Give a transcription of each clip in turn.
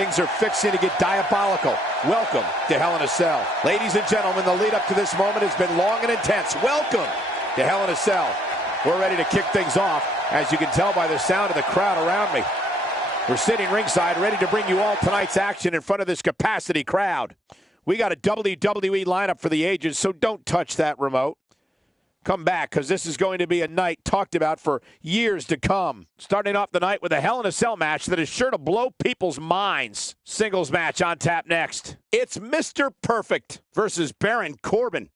Things are fixing to get diabolical. Welcome to Hell in a Cell. Ladies and gentlemen, the lead up to this moment has been long and intense. Welcome to Hell in a Cell. We're ready to kick things off, as you can tell by the sound of the crowd around me. We're sitting ringside, ready to bring you all tonight's action in front of this capacity crowd. We got a WWE lineup for the ages, so don't touch that remote. Come back, because this is going to be a night talked about for years to come. Starting off the night with a Hell in a Cell match that is sure to blow people's minds. Singles match on tap next. It's Mr. Perfect versus Baron Corbin.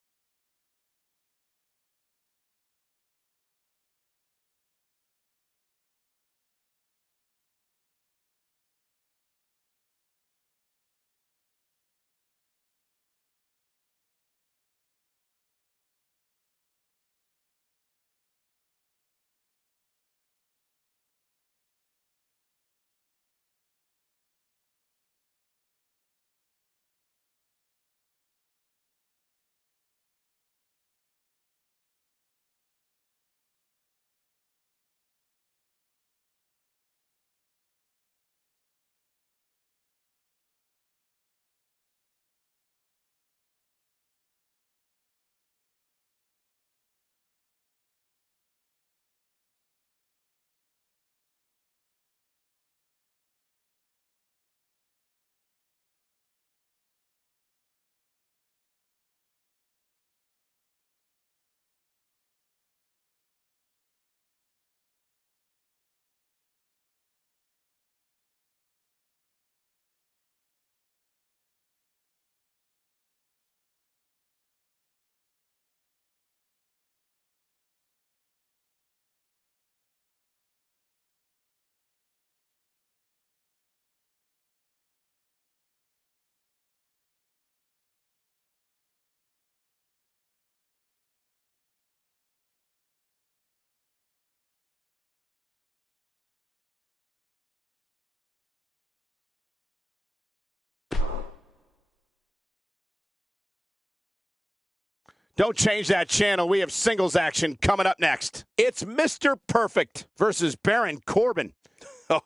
Don't change that channel. We have singles action coming up next. It's Mr. Perfect versus Baron Corbin.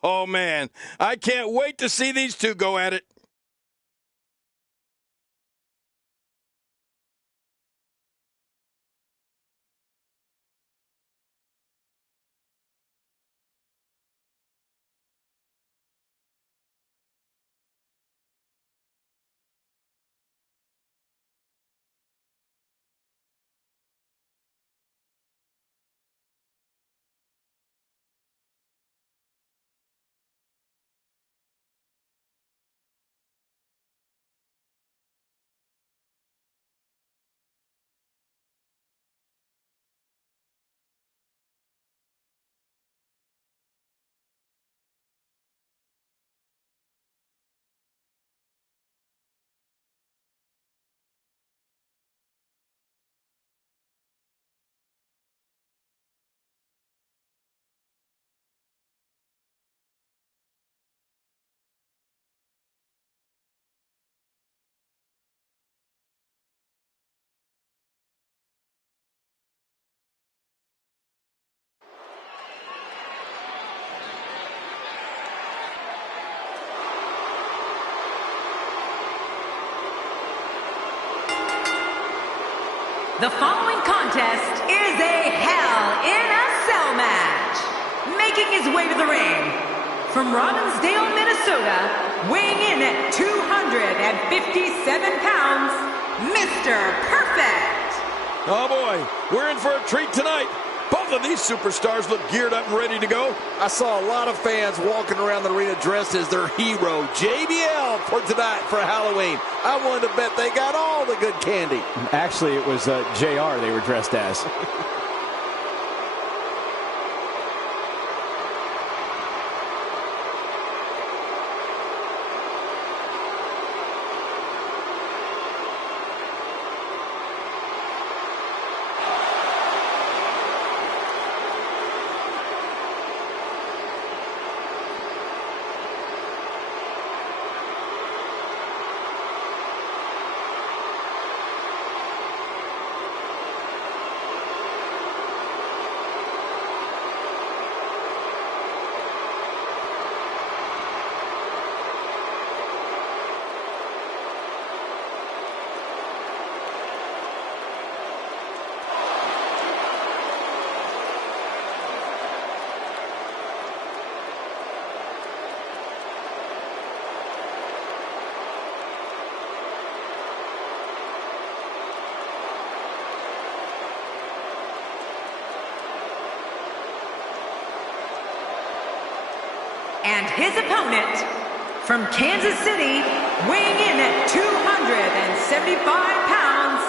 Oh, man. I can't wait to see these two go at it. The following contest is a Hell in a Cell match. Making his way to the ring from Robbinsdale, Minnesota, weighing in at 257 pounds, Mr. Perfect. Oh, boy. We're in for a treat tonight. Both of these superstars look geared up and ready to go. I saw a lot of fans walking around the arena dressed as their hero, JBL, for tonight for Halloween. I wanted to bet they got all the good candy. Actually, it was JR they were dressed as. And his opponent, from Kansas City, weighing in at 275 pounds,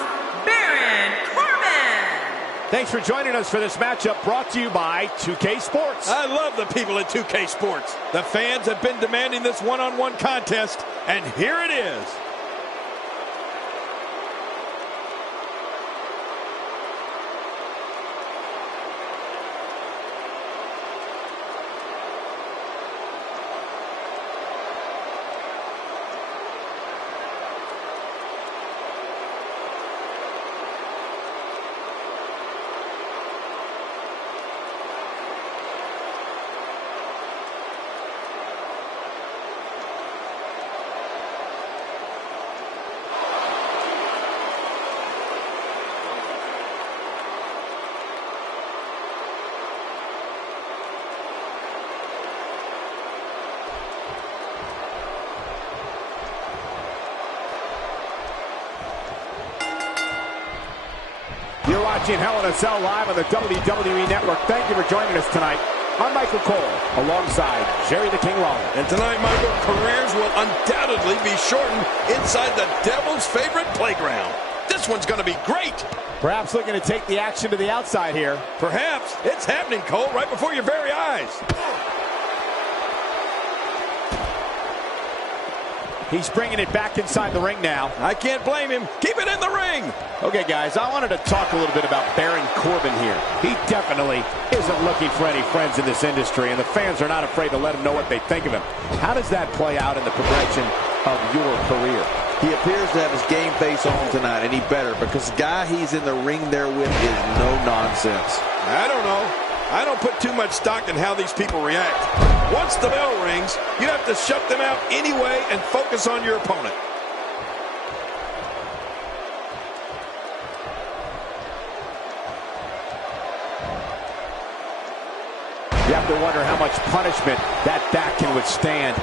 Baron Corbin. Thanks for joining us for this matchup brought to you by 2K Sports. I love the people at 2K Sports. The fans have been demanding this one-on-one contest, and here it is. You're watching Hell in a Cell live on the WWE Network. Thank you for joining us tonight. I'm Michael Cole, alongside Jerry the King Lawler. And tonight, Michael, careers will undoubtedly be shortened inside the Devil's favorite playground. This one's going to be great. Perhaps looking to take the action to the outside here. Perhaps. It's happening, Cole, right before your very eyes. He's bringing it back inside the ring now. I can't blame him. Keep it in the ring. Okay, guys, I wanted to talk a little bit about Baron Corbin here. He definitely isn't looking for any friends in this industry, and the fans are not afraid to let him know what they think of him. How does that play out in the progression of your career? He appears to have his game face on tonight, and he better, because the guy he's in the ring there with is no nonsense. I don't know. I don't put too much stock in how these people react. Once the bell rings, you have to shut them out anyway and focus on your opponent. You have to wonder how much punishment that back can withstand.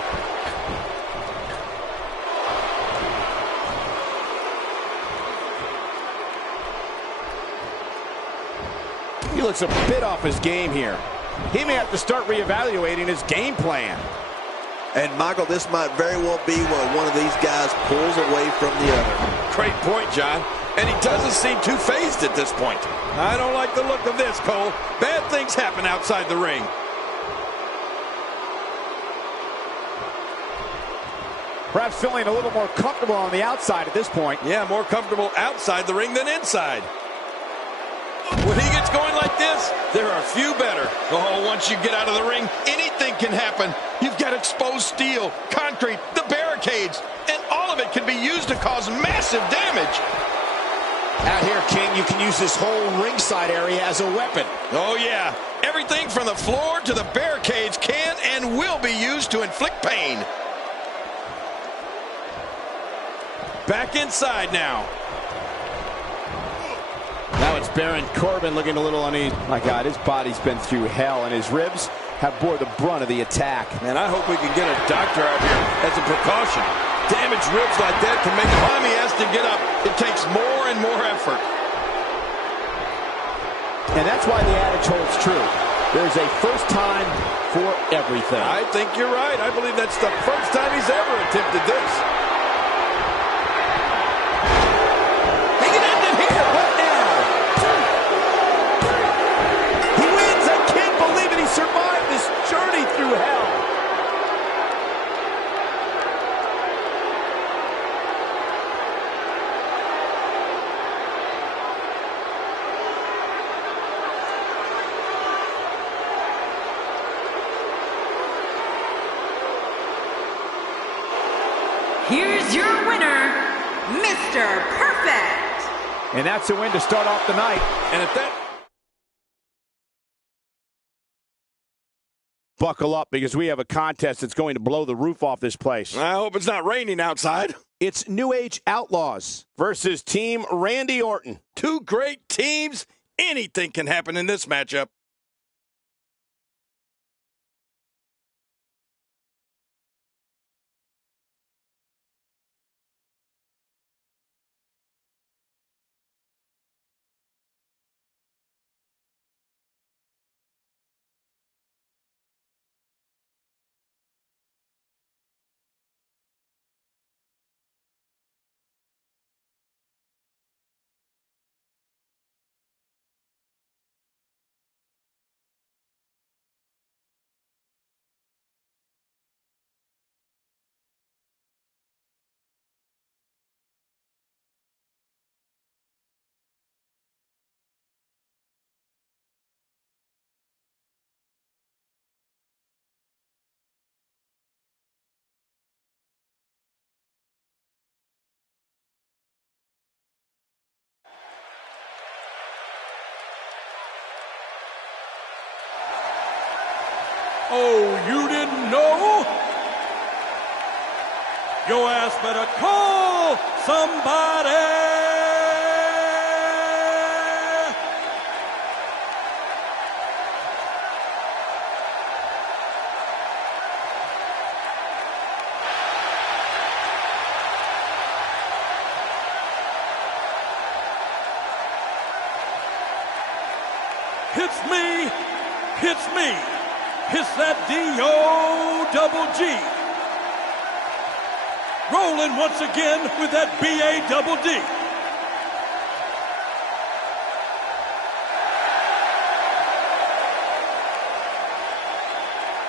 He looks a bit off his game here. He may have to start reevaluating his game plan. And, Michael, this might very well be where one of these guys pulls away from the other. Great point, John. And he doesn't seem too phased at this point. I don't like the look of this, Cole. Bad things happen outside the ring. Perhaps feeling a little more comfortable on the outside at this point. Yeah, more comfortable outside the ring than inside. When he gets going like this, there are few better. Oh, once you get out of the ring, anything can happen. You've got exposed steel, concrete, the barricades, and all of it can be used to cause massive damage. Out here, King, you can use this whole ringside area as a weapon. Oh, yeah. Everything from the floor to the barricades can and will be used to inflict pain. Back inside now. Now it's Baron Corbin looking a little uneasy. My God, his body's been through hell, and his ribs have bore the brunt of the attack. Man, I hope we can get a doctor out here as a precaution. Damaged ribs like that can make time he has to get up. It takes more and more effort. And that's why the adage holds true. There's a first time for everything. I think you're right. I believe that's the first time he's ever attempted this. He can end it here. What now? He wins. I can't believe it. He survived this journey through hell. Here's your winner, Mr. Perfect. And that's a win to start off the night. And at that... Buckle up, because we have a contest that's going to blow the roof off this place. I hope it's not raining outside. It's New Age Outlaws versus Team Randy Orton. Two great teams. Anything can happen in this matchup. Oh, you didn't know? Your ass better call somebody. Hits me, hits that D-O-double-G. Rolling once again with that B-A-double-D.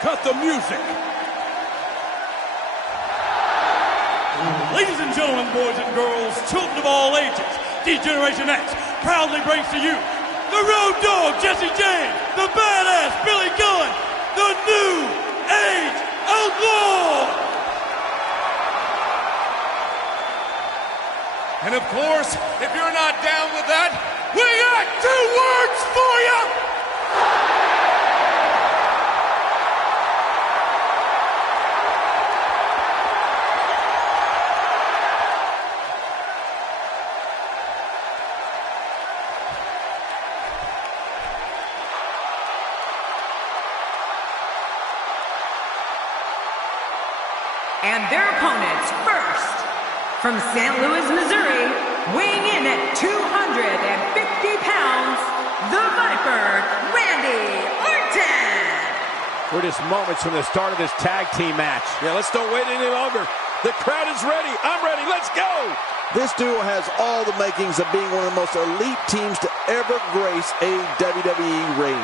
Cut the music. Ladies and gentlemen, boys and girls, children of all ages, D-Generation X proudly brings to you the Road Dogg, Jesse James, the badass Billy Gunn, the New Age Outlaw. And of course, if you're not down with that, we got 2 words for you. And their opponents, first, from St. Louis, Missouri, weighing in at 250 pounds, the Viper, Randy Orton. We're just moments from the start of this tag team match. Yeah, let's don't wait any longer. The crowd is ready. I'm ready. Let's go. This duo has all the makings of being one of the most elite teams to ever grace a WWE ring.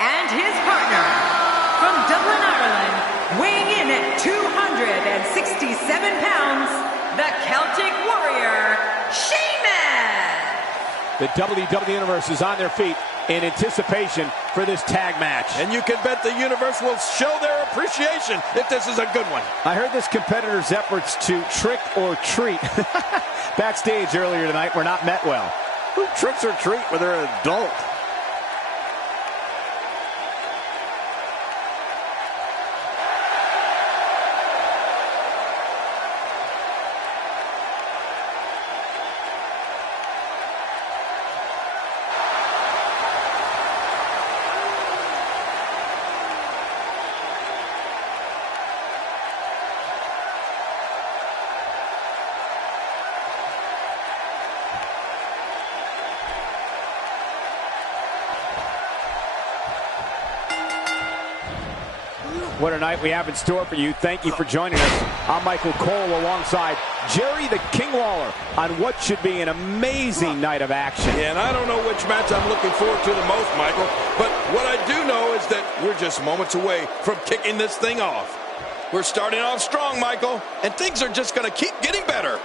And his partner, from Dublin, Ireland, weighing in at 267 pounds, the Celtic Warrior, Sheamus. The WWE Universe is on their feet in anticipation for this tag match. And you can bet the Universe will show their appreciation if this is a good one. I heard this competitor's efforts to trick or treat backstage earlier tonight were not met well. Who tricks or treat when they're an adult? What a night we have in store for you. Thank you for joining us. I'm Michael Cole alongside Jerry the King Lawler on what should be an amazing night of action. Yeah, and I don't know which match I'm looking forward to the most, Michael, but what I do know is that we're just moments away from kicking this thing off. We're starting off strong, Michael, and things are just going to keep getting better.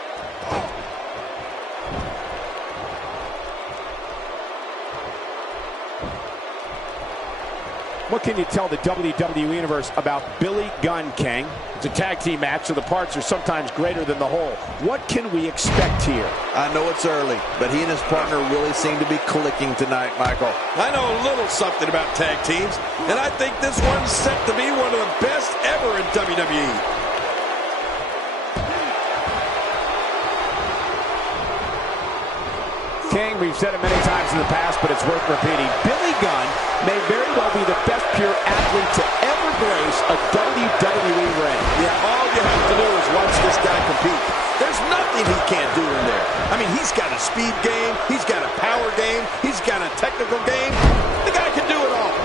What can you tell the WWE Universe about Billy Gunn, King? It's a tag team match, so the parts are sometimes greater than the whole. What can we expect here? I know it's early, but he and his partner really seem to be clicking tonight, Michael. I know a little something about tag teams, and I think this one's set to be one of the best ever in WWE. King, we've said it many times in the past, but it's worth repeating. Billy Gunn may very well be the best pure athlete to ever grace a WWE ring. Yeah, all you have to do is watch this guy compete. There's nothing he can't do in there. I mean, he's got a speed game, he's got a power game, he's got a technical game. The guy can do it all.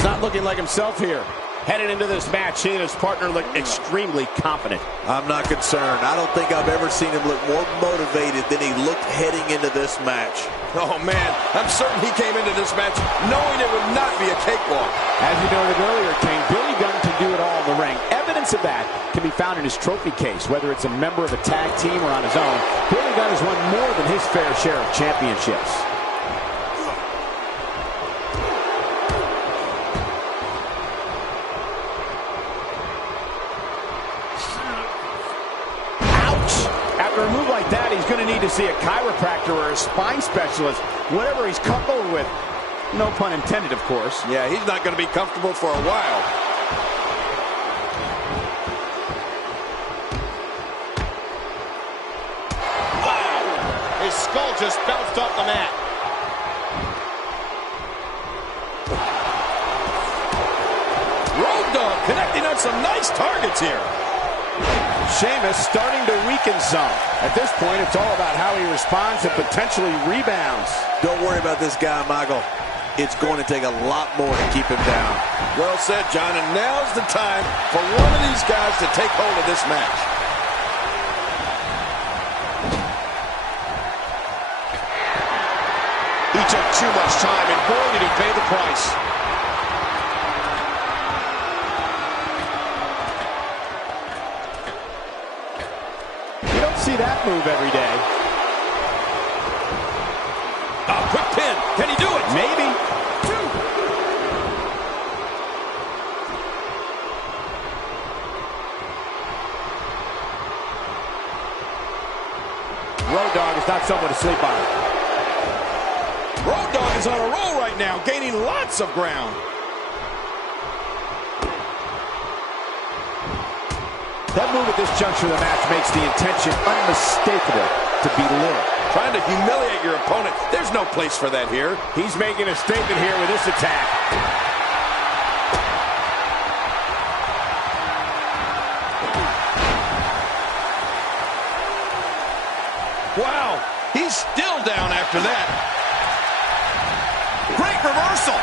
He's not looking like himself here. Headed into this match, he and his partner look extremely confident. I'm not concerned. I don't think I've ever seen him look more motivated than he looked heading into this match. Oh, man, I'm certain he came into this match knowing it would not be a cakewalk. As you noted earlier, King, Billy Gunn can do it all in the ring. Evidence of that can be found in his trophy case, whether it's a member of a tag team or on his own. Billy Gunn has won more than his fair share of championships. After a move like that, he's going to need to see a chiropractor or a spine specialist, whatever he's comfortable with. No pun intended, of course. Yeah, he's not going to be comfortable for a while. Wow! His skull just bounced off the mat. Road Dogg connecting on some nice targets here. Sheamus starting to weaken some. At this point, it's all about how he responds and potentially rebounds. Don't worry about this guy, Michael. It's going to take a lot more to keep him down. Well said, John, and now's the time for one of these guys to take hold of this match. He took too much time, and boy, did he pay the price. See that move every day. A quick pin. Can he do it? Maybe. Road Dogg is not someone to sleep on. Road Dogg is on a roll right now, gaining lots of ground. That move at this juncture of the match makes the intention unmistakable to belittle. Trying to humiliate your opponent. There's no place for that here. He's making a statement here with this attack. Wow, he's still down after that. Great reversal.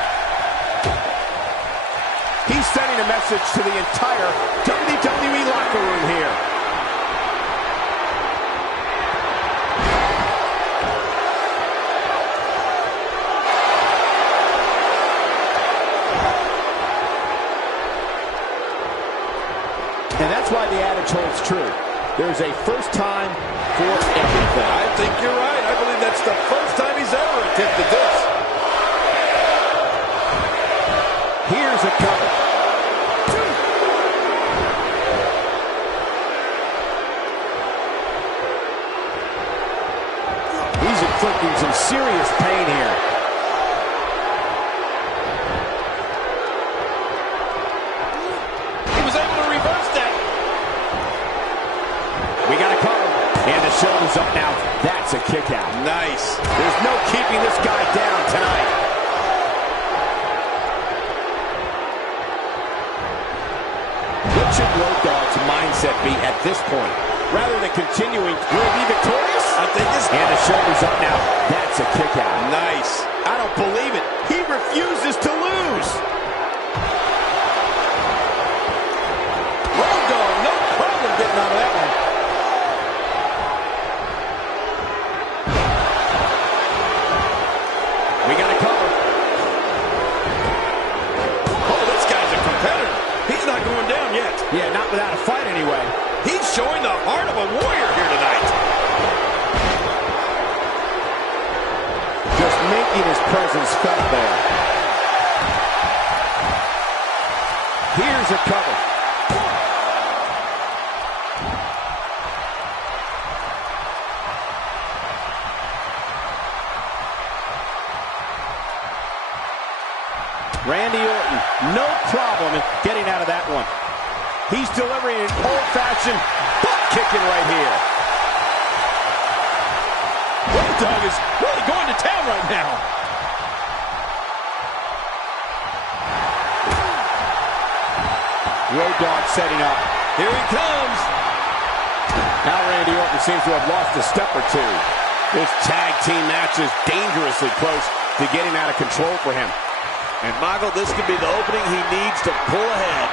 He's sending a message to the entire WWE locker room here. And that's why the adage holds true. There's a first time for everything. I think you're right. I believe that's the first time he's ever attempted this. Here's a cover. He's inflicting some serious pain here. He was able to reverse that. We got a cover. And the shoulders up now. That's a kick out. Nice. There's no keeping this guy down tonight. What should Road Dogg's mindset be at this point? Rather than continuing, will he be victorious? I think this. And the shoulders up now. That's a kick out. Nice. I don't believe it. He refuses to lose. Road Dogg, no problem getting out of that one. We got a cover. Oh, this guy's a competitor. He's not going down yet. Yeah, not without a fight anyway. He's showing the heart of a warrior here tonight. Just making his presence felt there. Here's a cover. Randy Orton, no problem in getting out of that one. He's delivering an old-fashioned butt kicking right here. Road Dogg is really going to town right now. Road Dogg setting up. Here he comes. Now Randy Orton seems to have lost a step or two. This tag team match is dangerously close to getting out of control for him. And Michael, this could be the opening he needs to pull ahead.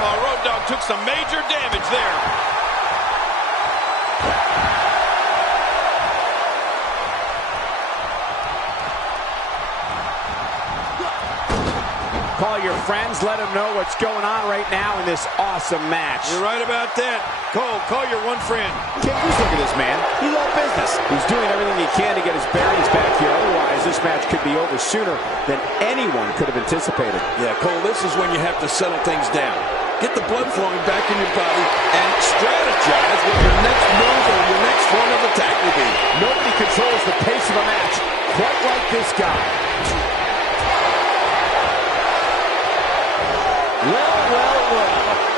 Oh, Road Dogg took some major damage there. Call your friends, let them know what's going on right now in this awesome match. You're right about that. Cole, call your one friend. Just look at this man. He's all business. He's doing everything he can to get his bearings back here. Otherwise, this match could be over sooner than anyone could have anticipated. Yeah, Cole, this is when you have to settle things down. Get the blood flowing back in your body and strategize what your next move or your next form of attack will be. Nobody controls the pace of a match quite like this guy. Well.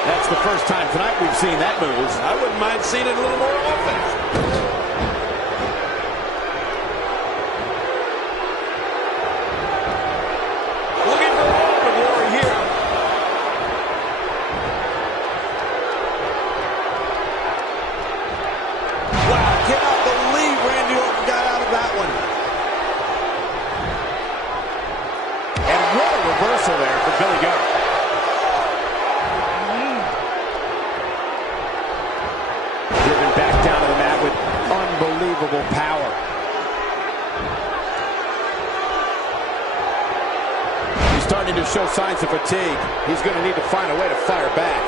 That's the first time tonight we've seen that move. I wouldn't mind seeing it a little more often. Looking for all the glory here. Wow, cannot believe Randy Orton got out of that one. And what a reversal there for Billy Gunn. Unbelievable power. He's starting to show signs of fatigue. He's going to need to find a way to fire back.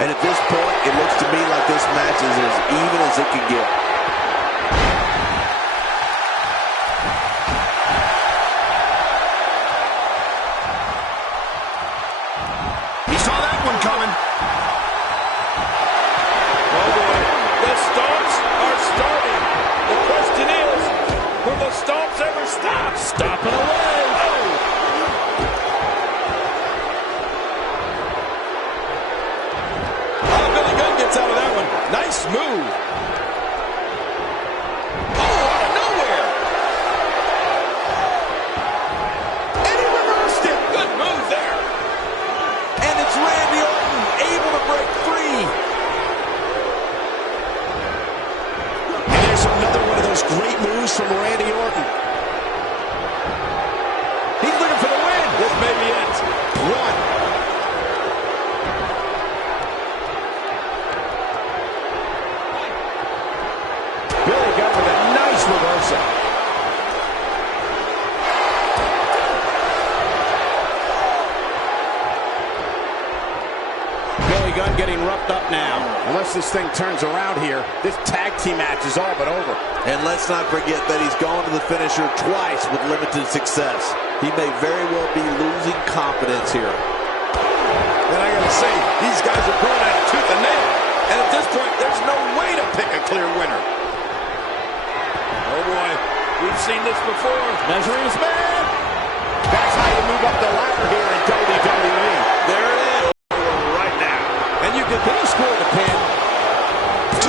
And at this point, it looks to me like this match is as even as it can get. He saw that one coming. Oh boy, the stomps are starting. The question is, will the stomps ever stop? Stomping away. Oh. Billy Gunn gets out of that one. Nice move. Oh, out of nowhere. And he reversed it. Good move there. And it's Randy Orton able to break free. And there's another one of those great moves from Randy Orton. He's looking for the win. This may be it. One. Billy Gunn with a nice reversal. Billy Gunn getting roughed up now. Unless this thing turns around here, this tag team match is all but over. And let's not forget that he's gone to the finisher twice with limited success. He may very well be losing confidence here. And I gotta say, these guys are going at it tooth and nail. And at this point, there's no way to pick a clear winner. Oh boy, we've seen this before. Measuring his man. That's how you move up the ladder here in WWE. There it is. Right now. And you can score the pin. 2.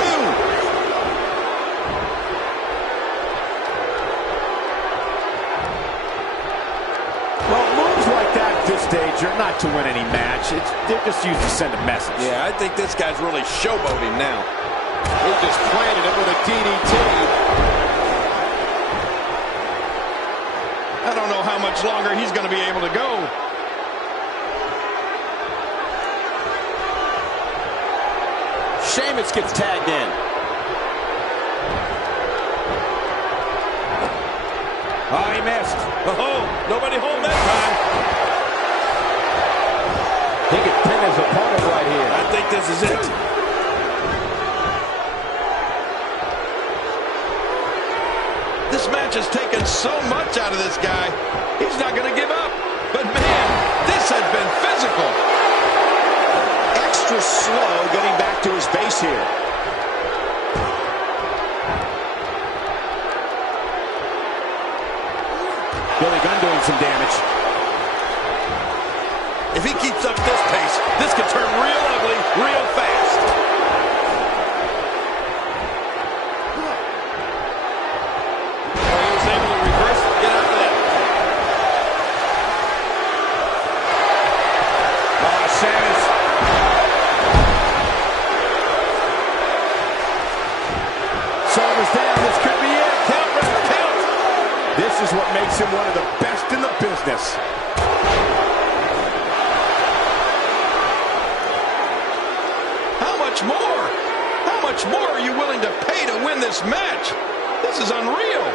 Well, moves like that at this stage are not to win any match. They're just used to send a message. Yeah, I think this guy's really showboating now. He just planted it with a DDT. I don't know how much longer he's going to be able to go. Sheamus gets tagged in. Oh, he missed. Oh, nobody home that time. He could pin his opponent right here. I think this is it. This match has taken so much out of this guy. He's not going to give up. But man, this has been physical. Extra slow getting back to his base here. Billy Gunn If he keeps up this pace, this could turn real ugly real fast. Oh, he was able to reverse and get out of that. Oh, Sheamus. Shoulders down. This could be it. Count, Ref, count. This is what makes him one of the best in the business. How much more? How much more are you willing to pay to win this match? This is unreal.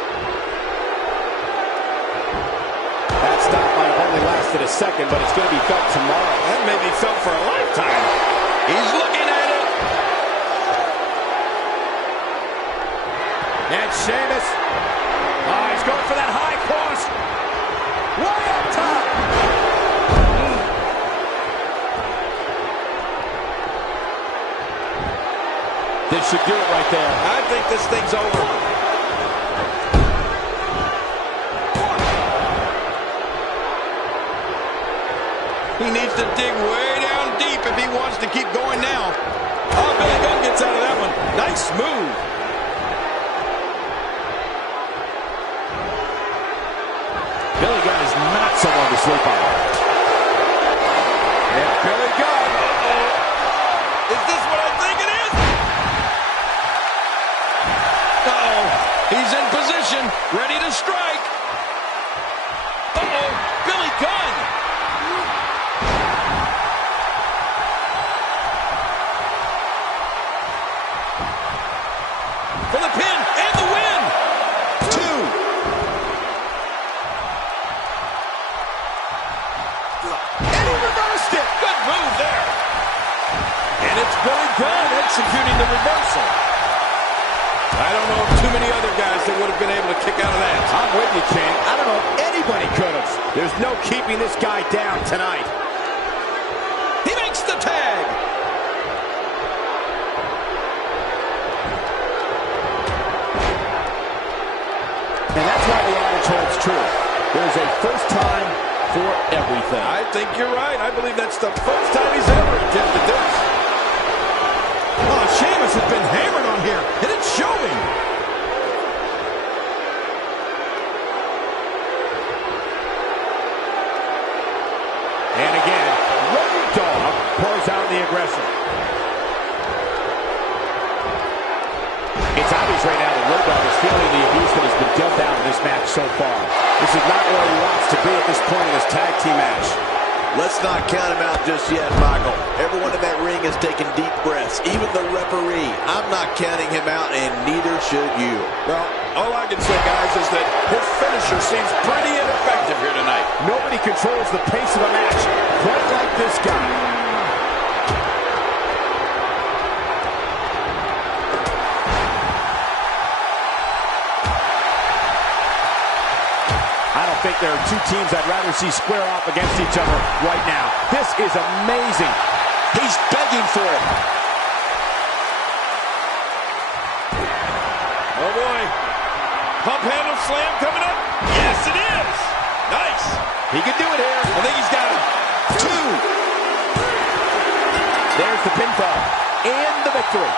That stop might have only lasted a second, but it's going to be felt tomorrow. That may be felt for a lifetime. He's looking at it. And Sheamus. Oh, he's going for that high cross. Way up top. This should do it right there. I think this thing's over. He needs to dig way down deep if he wants to keep going now. Oh, Billy Gunn gets out of that one. Nice move. Billy Gunn is not someone to sleep on. And Billy Gunn. Is this what I think it is? Uh-oh. He's in position, ready to strike. Uh-oh. Billy Gunn. For the pin and the win. 2. And he reversed it. Good move there. And it's Billy Gunn executing the reversal. I don't know of too many other guys that would have been able to kick out of that. I'm with you, King. I don't know if anybody could have. There's no keeping this guy down tonight. He makes the tag. And that's why the adage holds true. There's a first time for everything. I think you're right. I believe that's the first time he's ever attempted this. Oh, Sheamus has been hammered on here, and it's showing. And again, Road Dogg pours out the aggression. It's obvious right now that Road Dogg is feeling the abuse that has been dealt out in this match so far. This is not where he wants to be at this point in this tag team match. Let's not count him out just yet, Michael. Everyone in that ring is taking deep breaths, even the referee. I'm not counting him out, and neither should you. Well, all I can say, guys, is that his finisher seems pretty ineffective here tonight. Nobody controls the pace of a match quite like this guy. I don't think there are two teams I'd rather see square off against each other right now. This is amazing. He's begging for it. Oh, boy. Pump handle slam coming up. Yes, it is. Nice. He can do it here. I think he's got it. 2. There's the pinfall and the victory.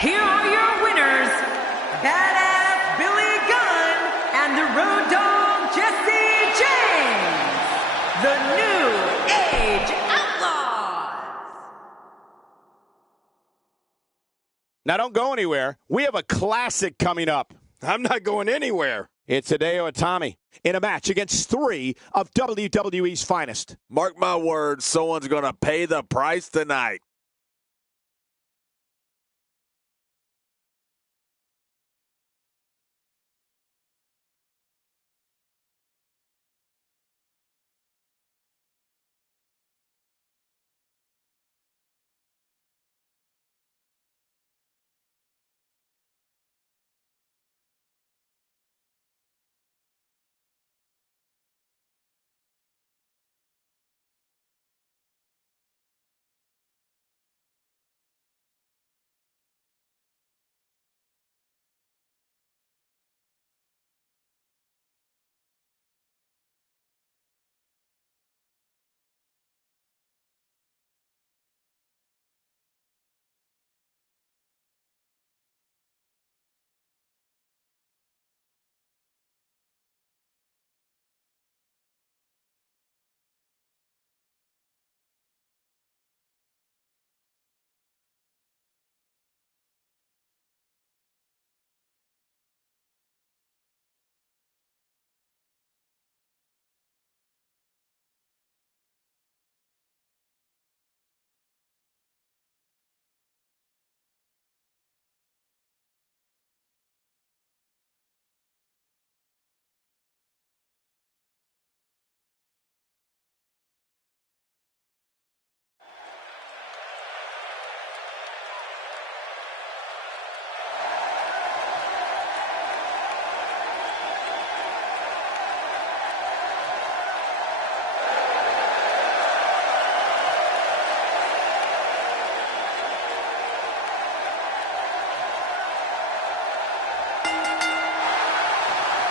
Here are your winners, Badass Billy Gunn and the Road Dogg Jesse James, the New Age Outlaws. Now don't go anywhere. We have a classic coming up. I'm not going anywhere. It's Hideo Itami in a match against 3 of WWE's finest. Mark my words, someone's going to pay the price tonight.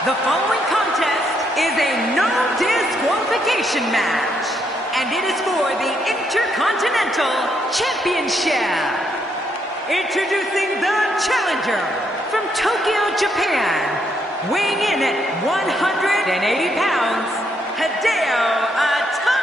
The following contest is a no disqualification match, and it is for the Intercontinental Championship. Introducing the challenger from Tokyo, Japan, weighing in at 180 pounds, Hideo Itami.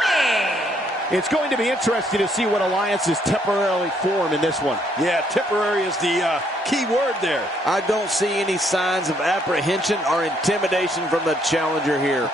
It's going to be interesting to see what alliances temporarily form in this one. Yeah, temporary is the key word there. I don't see any signs of apprehension or intimidation from the challenger here.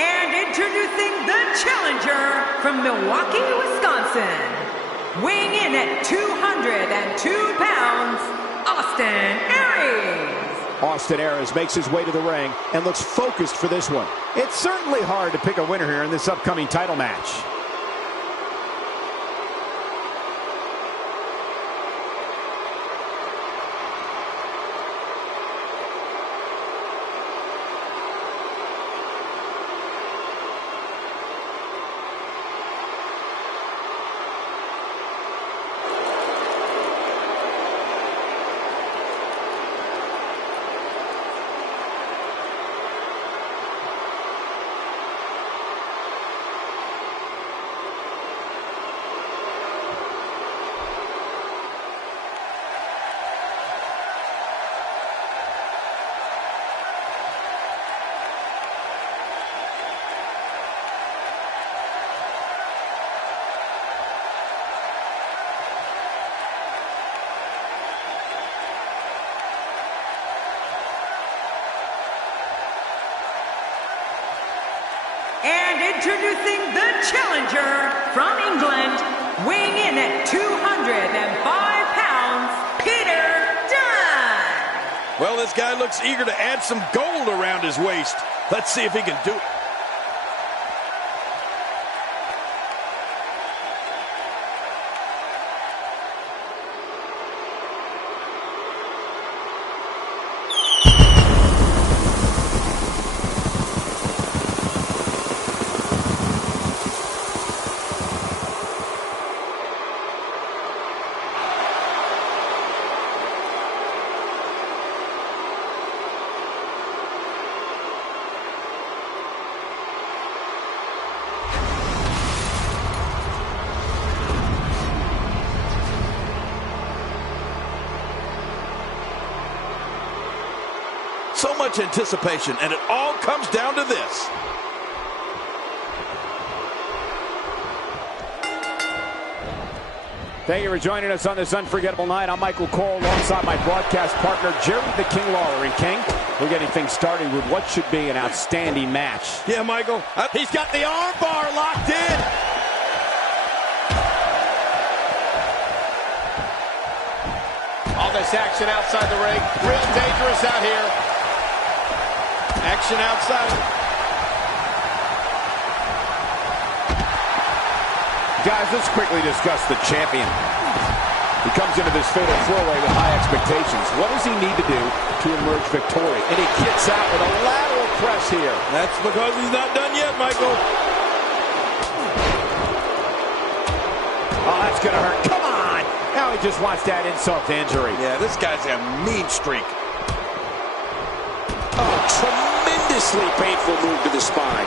And introducing the challenger from Milwaukee, Wisconsin, weighing in at 202 pounds, Austin Aries. Austin Aries makes his way to the ring and looks focused for this one. It's certainly hard to pick a winner here in this upcoming title match. And introducing the challenger from England, weighing in at 205 pounds, Peter Dunne. Well, this guy looks eager to add some gold around his waist. Let's see if he can do it. So much anticipation, and it all comes down to this. Thank you for joining us on this unforgettable night. I'm Michael Cole alongside my broadcast partner, Jerry the King Lawler. And King, we're getting things started with what should be an outstanding match. Yeah, Michael. He's got the arm bar locked in. All this action outside the ring. Real dangerous out here. Action outside. Guys, let's quickly discuss the champion. He comes into this fatal four-way with high expectations. What does he need to do to emerge victorious? And he gets out with a lateral press here. That's because he's not done yet, Michael. Oh, that's going to hurt. Come on. Now he just wants that insult to injury. Yeah, this guy's a mean streak. Oh, tremendously painful move to the spine.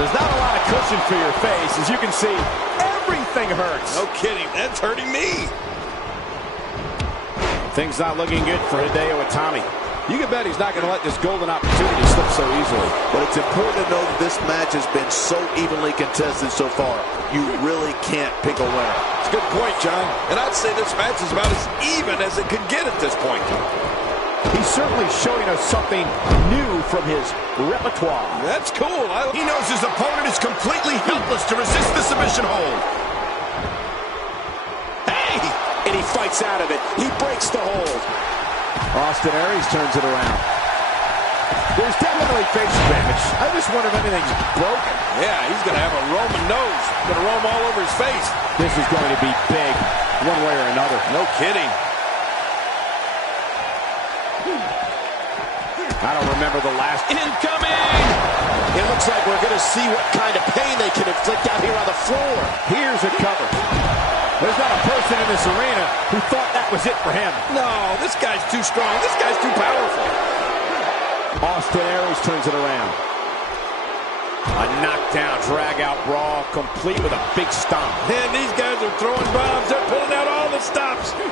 There's not a lot of cushion for your face. As you can see, everything hurts. No kidding. That's hurting me. Things not looking good for Hideo Itami. You can bet he's not going to let this golden opportunity slip so easily. But it's important to know that this match has been so evenly contested so far. You really can't pick a winner. It's a good point, John. And I'd say this match is about as even as it could get at this point. He's certainly showing us something new from his repertoire. That's cool. He knows his opponent is completely helpless to resist the submission hold. Hey! And he fights out of it. He breaks the hold. Austin Aries turns it around. There's definitely facial damage. I just wonder if anything's broken. Yeah, he's going to have a Roman nose. Going to roam all over his face. This is going to be big, one way or another. No kidding. I don't remember the last. Incoming! It looks like we're going to see what kind of pain they can inflict out here on the floor. Here's a cover. There's not a person in this arena who thought that was it for him. No, this guy's too strong. This guy's too powerful. Austin Aries turns it around. A knockdown, drag-out brawl, complete with a big stomp. Man, these guys are throwing bombs. They're pulling out all the stops. Blow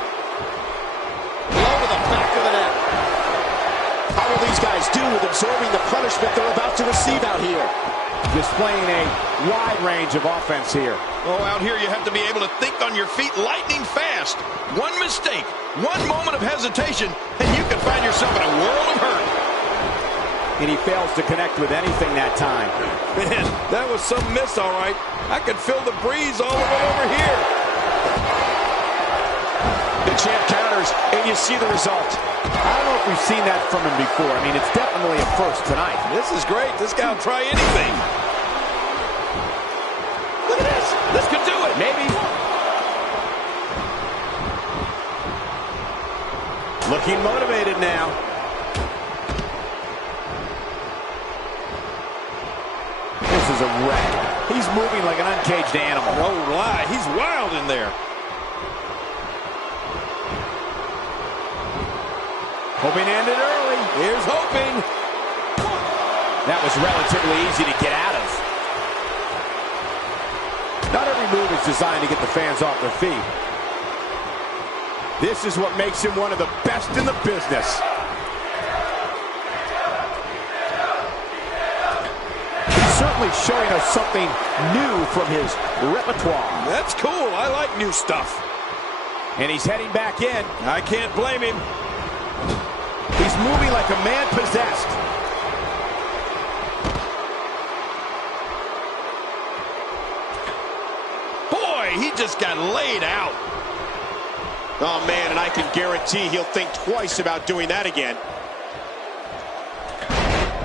to the back of the neck. How will these guys do with absorbing the punishment they're about to receive out here? Displaying a wide range of offense here. Oh, out here you have to be able to think on your feet lightning fast. One mistake, one moment of hesitation, and you can find yourself in a world of hurt. And he fails to connect with anything that time. Man, that was some miss, all right. I could feel the breeze all the way over here. The champ counters, and you see the result. I don't know if we've seen that from him before. I mean, it's definitely a first tonight. This is great. This guy will try anything. Look at this. This could do it. Maybe. Looking motivated now. This is a wreck. He's moving like an uncaged animal. No lie. He's wild in there. Hoping to end it early. Here's hoping. That was relatively easy to get out of. Not every move is designed to get the fans off their feet. This is what makes him one of the best in the business. He's certainly showing us something new from his repertoire. That's cool. I like new stuff. And he's heading back in. I can't blame him. He's moving like a man possessed. Boy, he just got laid out. Oh, man, and I can guarantee he'll think twice about doing that again.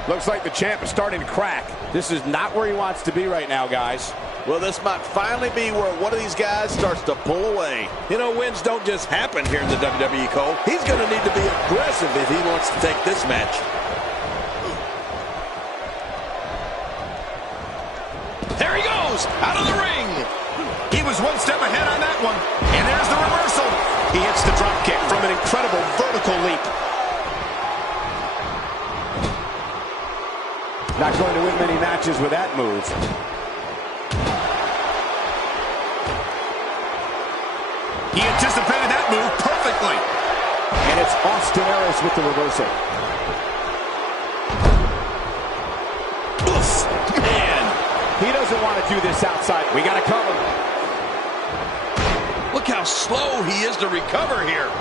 Looks like the champ is starting to crack. This is not where he wants to be right now, guys. Well, this might finally be where one of these guys starts to pull away. You know, wins don't just happen here in the WWE, Cole. He's going to need to be aggressive if he wants to take this match. There he goes, out of the ring. He was one step ahead on that one. And there's the reversal. He hits the drop kick from an incredible vertical leap. Not going to win many matches with that move. He anticipated that move perfectly. And it's Austin Aries with the reversal. Oof, man. He doesn't want to do this outside. We got to cover. Look how slow he is to recover here.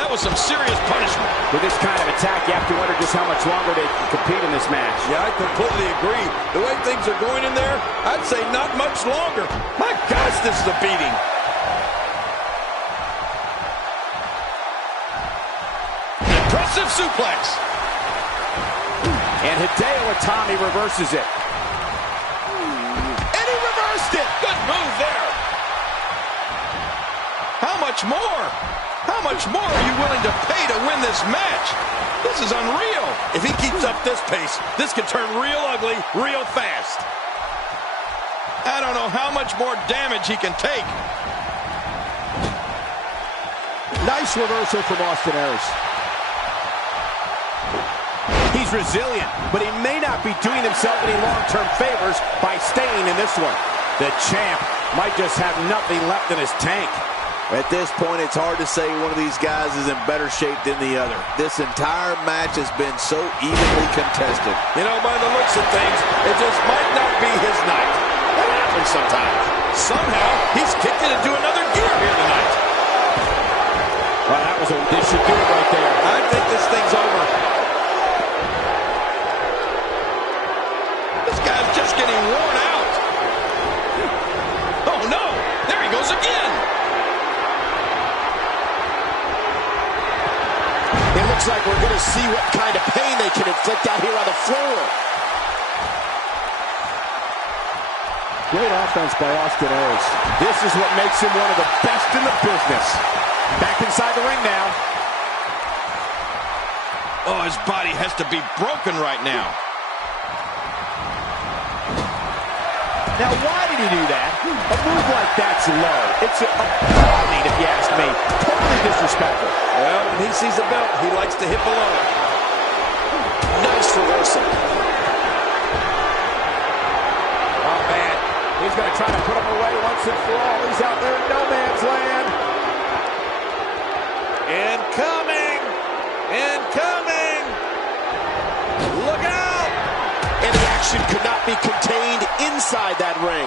That was some serious punishment. With this kind of attack, you have to wonder just how much longer they can compete in this match. Yeah, I completely agree. The way things are going in there, I'd say not much longer. My gosh, this is a beating. Impressive suplex. And Hideo Itami reverses it. And he reversed it. Good move there. How much more? How much more are you willing to pay to win this match? This is unreal. If he keeps up this pace, this could turn real ugly real fast. I don't know how much more damage he can take. Nice reversal from Austin Aries. He's resilient, but he may not be doing himself any long-term favors by staying in this one. The champ might just have nothing left in his tank. At this point, it's hard to say one of these guys is in better shape than the other. This entire match has been so evenly contested. You know, by the looks of things, it just might not be his night. That happens sometimes. Somehow, he's kicked it into another gear here tonight. Well, this should do it right there. I think this thing's over. This guy's just getting worn out. Oh, no. There he goes again. It looks like we're going to see what kind of pain they can inflict out here on the floor. Great offense by Austin Aries. This is what makes him one of the best in the business. Back inside the ring now. Oh, his body has to be broken right now. Now, why did he do that? A move like that's low. It's appalling, if you ask me. Totally disrespectful. Well, when he sees the belt, he likes to hit below it. Nice reversal. Oh, man. He's going to try to put him away once and for all. He's out there in no man's land. Incoming! Incoming! Look out! And the action could not be contained inside that ring.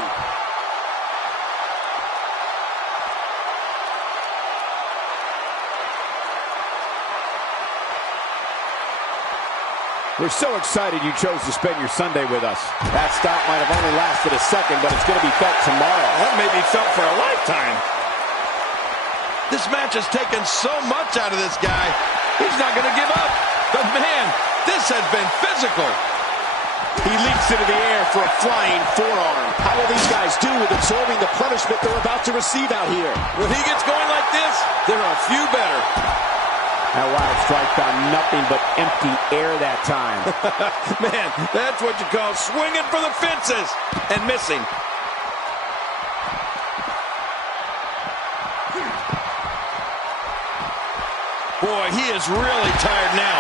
We're so excited you chose to spend your Sunday with us. That stop might have only lasted a second, but it's going to be felt tomorrow. That may be felt for a lifetime. This match has taken so much out of this guy. He's not going to give up. But, man, this has been physical. He leaps into the air for a flying forearm. How will these guys do with absorbing the punishment they're about to receive out here? When he gets going like this, there are a few better. That wild strike found nothing but empty air that time. Man, that's what you call swinging for the fences and missing. Boy, he is really tired now.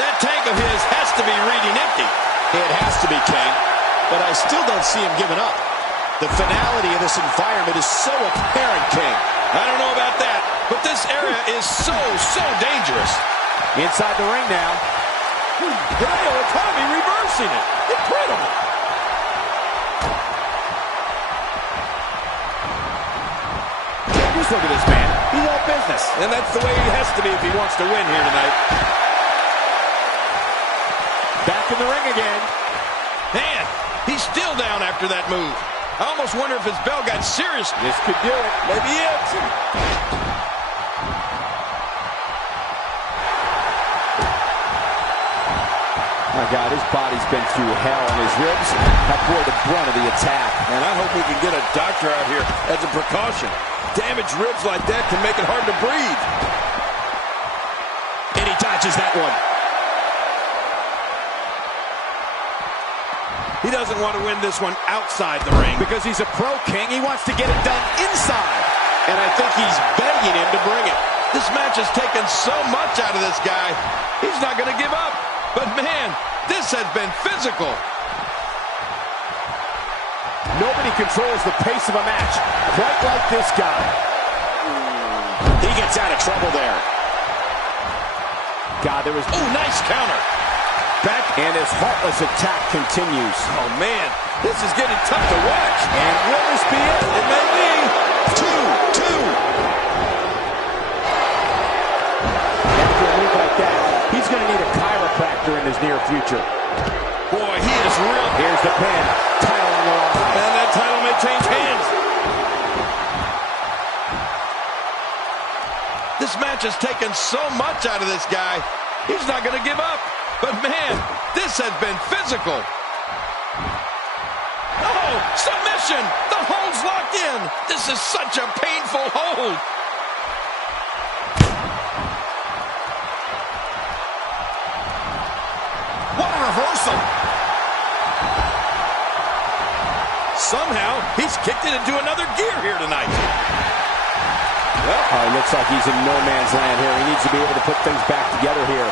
That tank of his has to be reading empty. It has to be, King, but I still don't see him giving up. The finality of this environment is so apparent, King. I don't know about that, but this area is so dangerous. Inside the ring now. Hideo Itami reversing it. Incredible. Just look at this man. He's all business. And that's the way he has to be if he wants to win here tonight. Back in the ring again. Man, he's still down after that move. I almost wonder if his bell got serious. This could do it. Maybe it. My God, his body's been through hell, and his ribs have bore the brunt of the attack. And I hope we can get a doctor out here as a precaution. Damaged ribs like that can make it hard to breathe. And he dodges that one. He doesn't want to win this one outside the ring. Because he's a pro, King. He wants to get it done inside. And I think he's begging him to bring it. This match has taken so much out of this guy. He's not going to give up. But, man, this has been physical. Nobody controls the pace of a match quite like this guy. He gets out of trouble there. God, there was... Oh, nice counter. Back, and his heartless attack continues. Oh, man, this is getting tough to watch. And will this be it? It may be. 2-2. After a move like that, he's going to need a chiropractor in his near future. Boy, he is real. Here's the pin. Title on the line. And that title may change hands. This match has taken so much out of this guy. He's not going to give up. But, man, this has been physical. Oh, submission. The hold's locked in. This is such a painful hold. What a reversal. Somehow, he's kicked it into another gear here tonight. Well, it looks like he's in no man's land here. He needs to be able to put things back together here.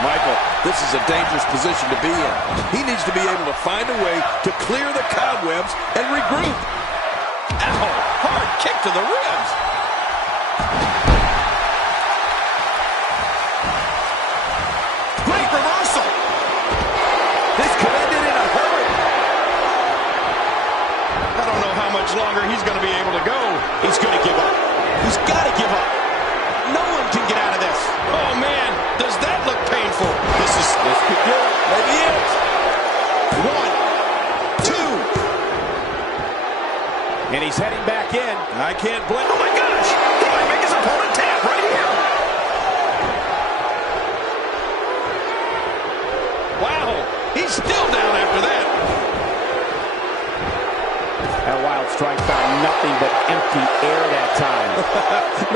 Michael, this is a dangerous position to be in. He needs to be able to find a way to clear the cobwebs and regroup. Ow! Hard kick to the ribs. could do it. Maybe it. 1, 2. And he's heading back in. I can't blame. Oh, my gosh. He might make his opponent tap right here. Wow. He's still down after that. That wild strike found nothing but empty air that time.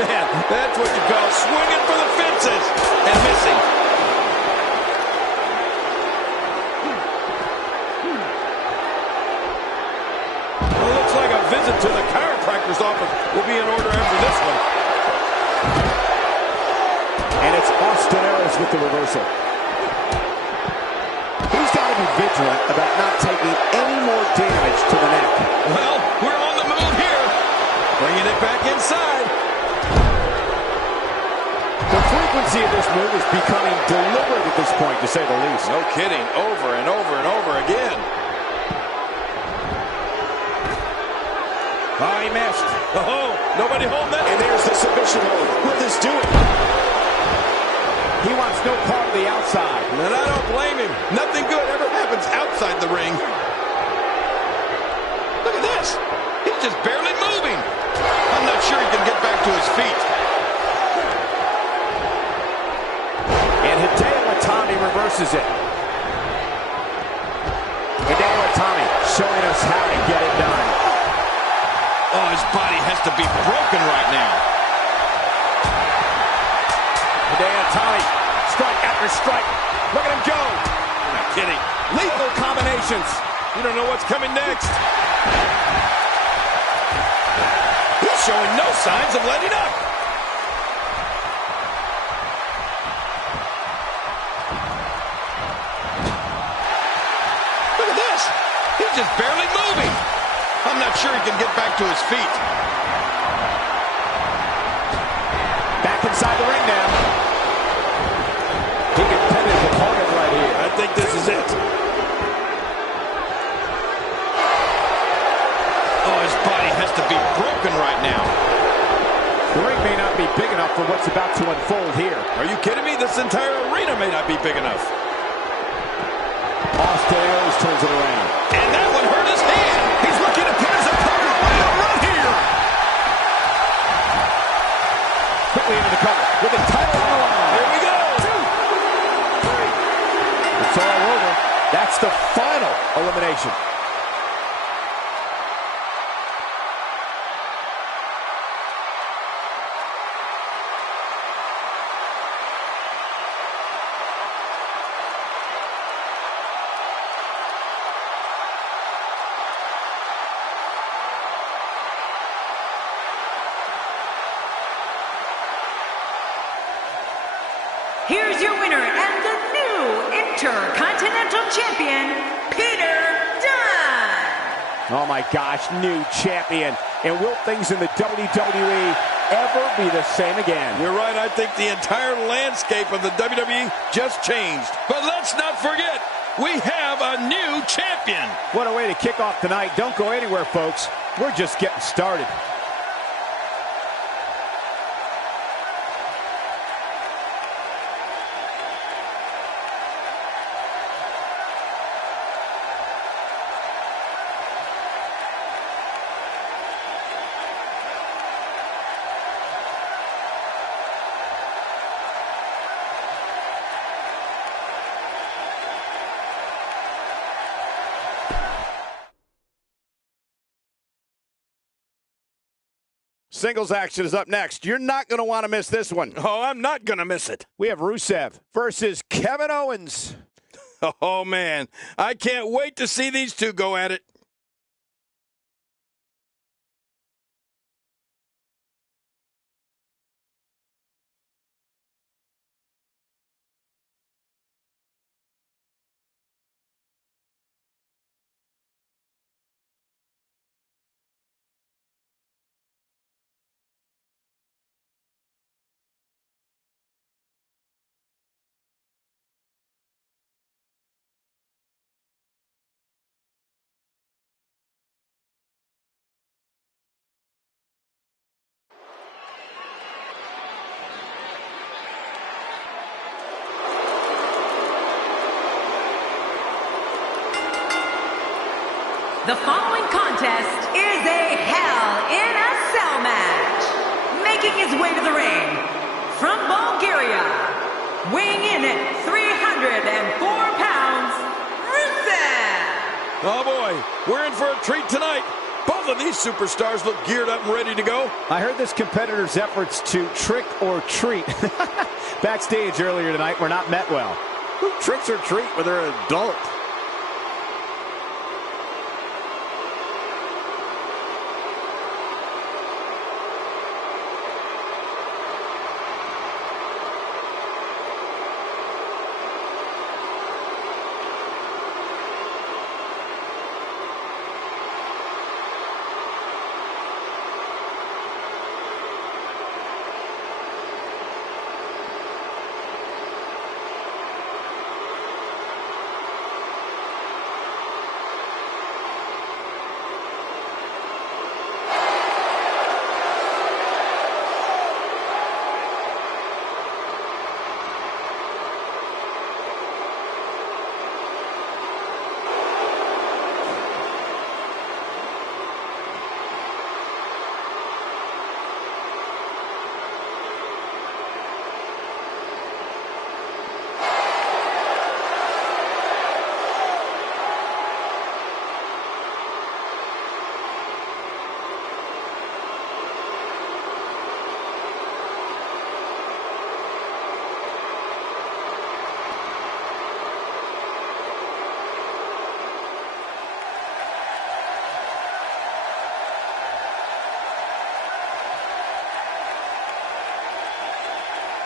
Man, that's what you call swinging for the fences and missing. Well, looks like a visit to the chiropractor's office will be in order after this one. And it's Austin Aries with the reversal. He's got to be vigilant about not taking any more damage to the neck. Well, we're on the move here. Bringing it back inside. The frequency of this move is becoming deliberate at this point, to say the least. No kidding. Over and over and over again. Oh, he missed. Oh, nobody home that. And there's the submission hold. Will this do it? He wants no part of the outside. And I don't blame him. Nothing good ever happens outside the ring. Look at this. He's just barely moving. I'm not sure he can get back to his feet. And Hideo Itami reverses it. Hideo Itami showing us how to get it done. Oh, his body has to be broken right now. Hideo Itami, strike after strike. Look at him go. You're not kidding. Lethal combinations. You don't know what's coming next. He's showing no signs of letting up. Look at this. He's just barely moving. I'm not sure he can get back to his feet. Back inside the ring now. He can pin his opponent right here. I think this is it. Oh, his body has to be broken right now. The ring may not be big enough for what's about to unfold here. Are you kidding me? This entire arena may not be big enough. Austin Aries turns it around. And that one hurt his hand. He's looking to pin his opponent right here. Quickly into the cover with the title on the line. Here we go. 2, 3. It's all over. That's the final elimination. Here's your winner and the new Intercontinental Champion, Peter Dunne. Oh my gosh, new champion. And will things in the WWE ever be the same again? You're right. I think the entire landscape of the WWE just changed. But let's not forget, we have a new champion. What a way to kick off tonight. Don't go anywhere, folks. We're just getting started. Singles action is up next. You're not going to want to miss this one. Oh, I'm not going to miss it. We have Rusev versus Kevin Owens. Oh, man. I can't wait to see these two go at it. The following contest is a Hell in a Cell match. Making his way to the ring from Bulgaria, weighing in at 304 pounds, Rusev. Oh boy, we're in for a treat tonight. Both of these superstars look geared up and ready to go. I heard this competitor's efforts to trick or treat backstage earlier tonight were not met well. Who tricks or treat when they're an adult?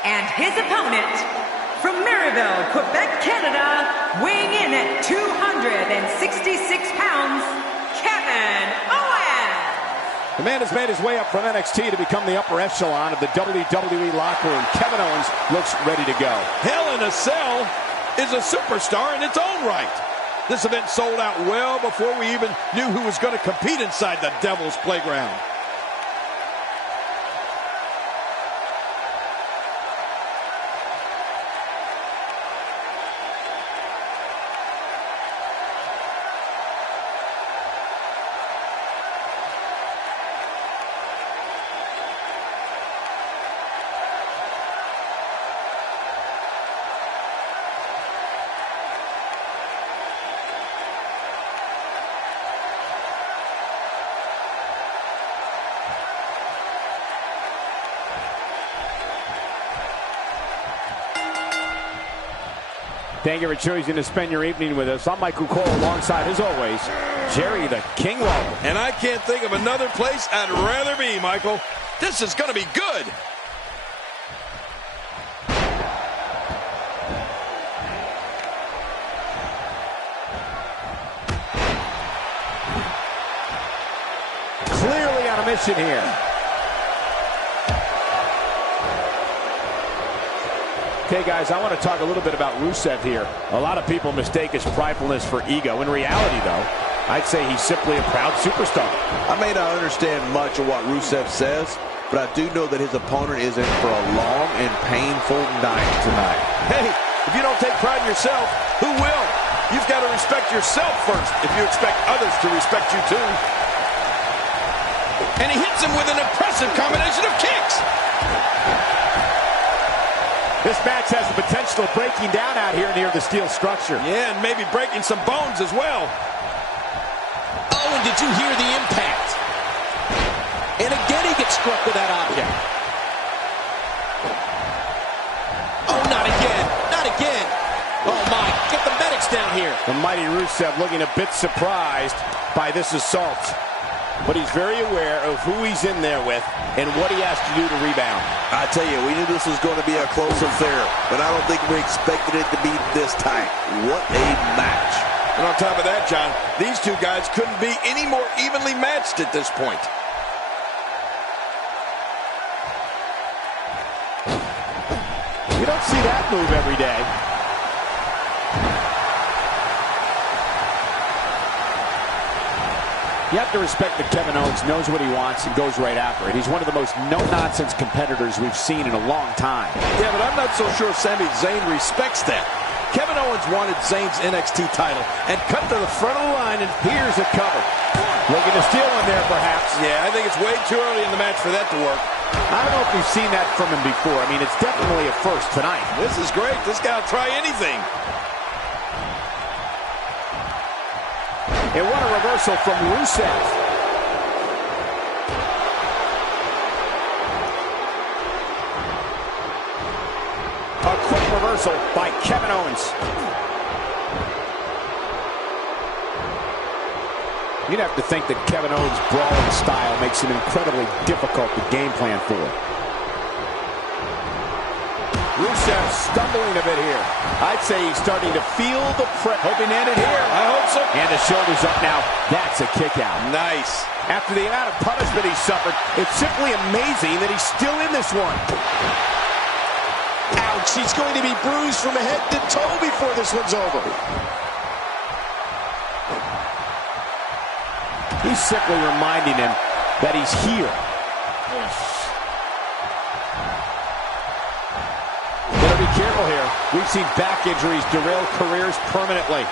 And his opponent, from Maryville, Quebec, Canada, weighing in at 266 pounds, Kevin Owens. The man has made his way up from NXT to become the upper echelon of the WWE locker room. Kevin Owens looks ready to go. Hell in a Cell is a superstar in its own right. This event sold out well before we even knew who was going to compete inside the Devil's Playground. Thank you for choosing to spend your evening with us. I'm Michael Cole, alongside, as always, Jerry the King Lawler. And I can't think of another place I'd rather be, Michael. This is going to be good. Clearly on a mission here. Okay, guys, I want to talk a little bit about Rusev here. A lot of people mistake his pridefulness for ego. In reality, though, I'd say he's simply a proud superstar. I may not understand much of what Rusev says, but I do know that his opponent is in for a long and painful night tonight. Hey, if you don't take pride in yourself, who will? You've got to respect yourself first if you expect others to respect you too. And he hits him with an impressive combination of kicks. This match has the potential of breaking down out here near the steel structure. Yeah, and maybe breaking some bones as well. Oh, and did you hear the impact? And again he gets struck with that object. Oh, not again. Not again. Oh, my. Get the medics down here. The mighty Rusev looking a bit surprised by this assault. But he's very aware of who he's in there with and what he has to do to rebound. I tell you, we knew this was going to be a close affair, but I don't think we expected it to be this tight. What a match. And on top of that, John, these two guys couldn't be any more evenly matched at this point. You don't see that move every day. You have to respect that Kevin Owens knows what he wants and goes right after it. He's one of the most no-nonsense competitors we've seen in a long time. Yeah, but I'm not so sure Sami Zayn respects that. Kevin Owens wanted Zayn's NXT title and cut to the front of the line, and here's a cover. Looking to steal one there, perhaps. Yeah, I think it's way too early in the match for that to work. I don't know if we've seen that from him before. I mean, it's definitely a first tonight. This is great. This guy will try anything. And what a reversal from Rusev. A quick reversal by Kevin Owens. You'd have to think that Kevin Owens' brawling style makes him incredibly difficult to game plan for. Rusev stumbling a bit here. I'd say he's starting to feel the pressure. Hoping to end it here. I hope so. And the shoulders up now. That's a kick out. Nice. After the amount of punishment he suffered, it's simply amazing that he's still in this one. Ouch, he's going to be bruised from head to toe before this one's over. He's simply reminding him that he's here. Better be careful here. We've seen back injuries derail careers permanently.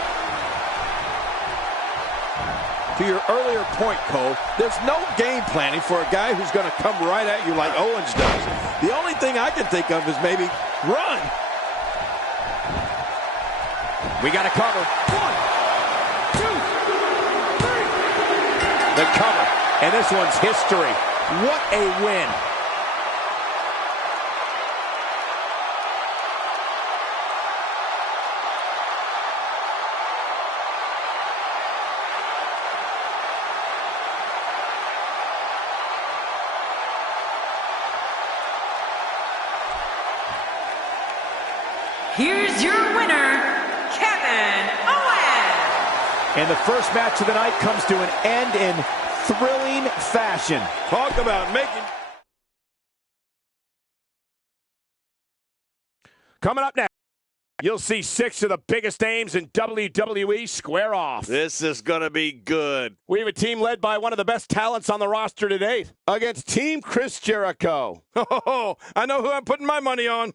To your earlier point, Cole, there's no game planning for a guy who's going to come right at you like Owens does. The only thing I can think of is maybe run. We got a cover. 1, 2, 3. The cover. And this one's history. What a win. Here's your winner, Kevin Owens. And the first match of the night comes to an end in thrilling fashion. Talk about making... Coming up next, you'll see 6 of the biggest names in WWE square off. This is going to be good. We have a team led by one of the best talents on the roster to date against Team Chris Jericho. Oh, I know who I'm putting my money on.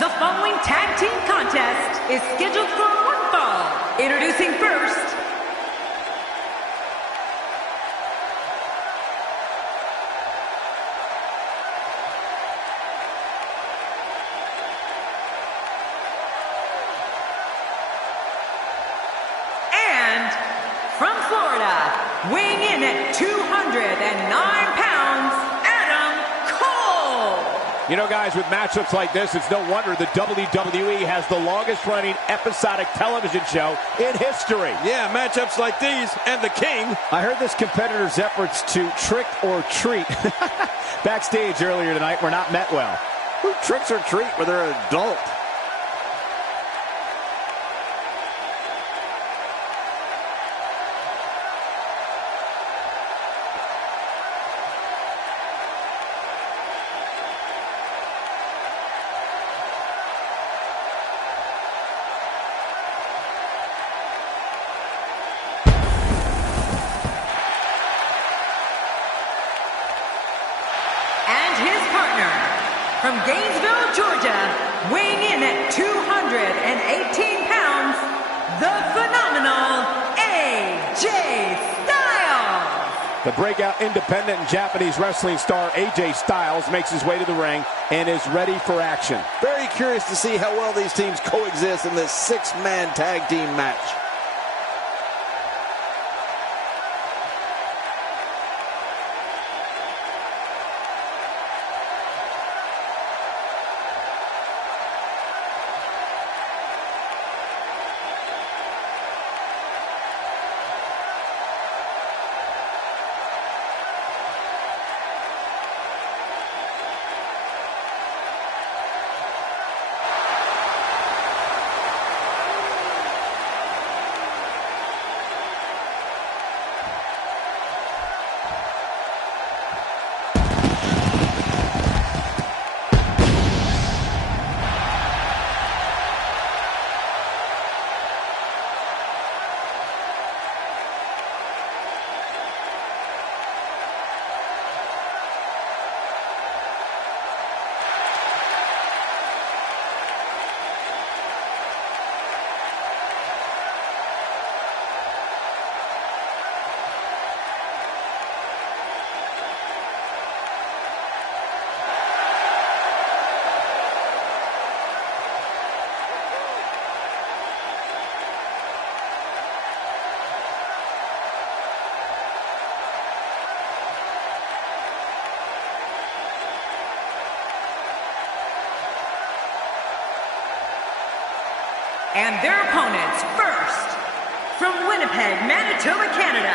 The following tag team contest is scheduled for one fall. Introducing first, and from Florida, weighing in at 209 pounds, Adam Cole. You know, guys, with matchups like this, it's no wonder the WWE has the longest-running episodic television show in history. Yeah, matchups like these, and the King. I heard this competitor's efforts to trick or treat backstage earlier tonight were not met well. Who tricks or treat when they're an adult? From Gainesville, Georgia, weighing in at 218 pounds, the phenomenal AJ Styles. The breakout independent and Japanese wrestling star AJ Styles makes his way to the ring and is ready for action. Very curious to see how well these teams coexist in this six-man tag team match. And their opponents, first, from Winnipeg, Manitoba, Canada,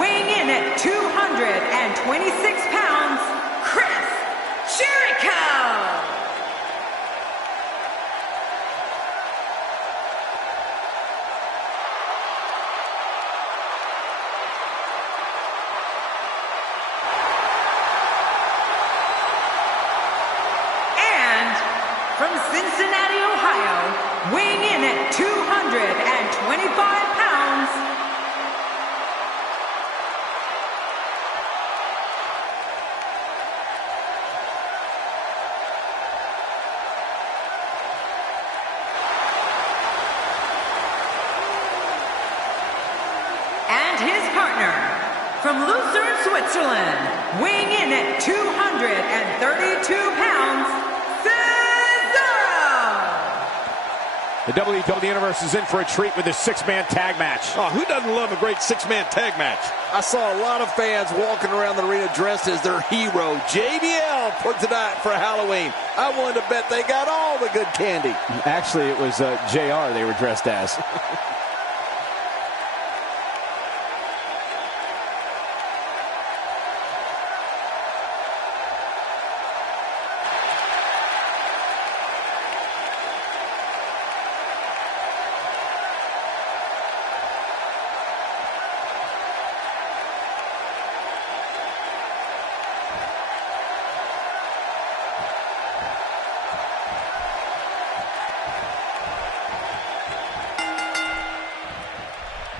weighing in at 226 pounds, Chris Jericho. And from Cincinnati, Ohio, weighing in at 225 pounds, and his partner, from Lucerne, Switzerland, weighing in at 232 pounds, The WWE Universe is in for a treat with this six-man tag match. Oh, who doesn't love a great six-man tag match? I saw a lot of fans walking around the arena dressed as their hero, JBL, for tonight for Halloween. I wanted to bet they got all the good candy. Actually, it was JR they were dressed as.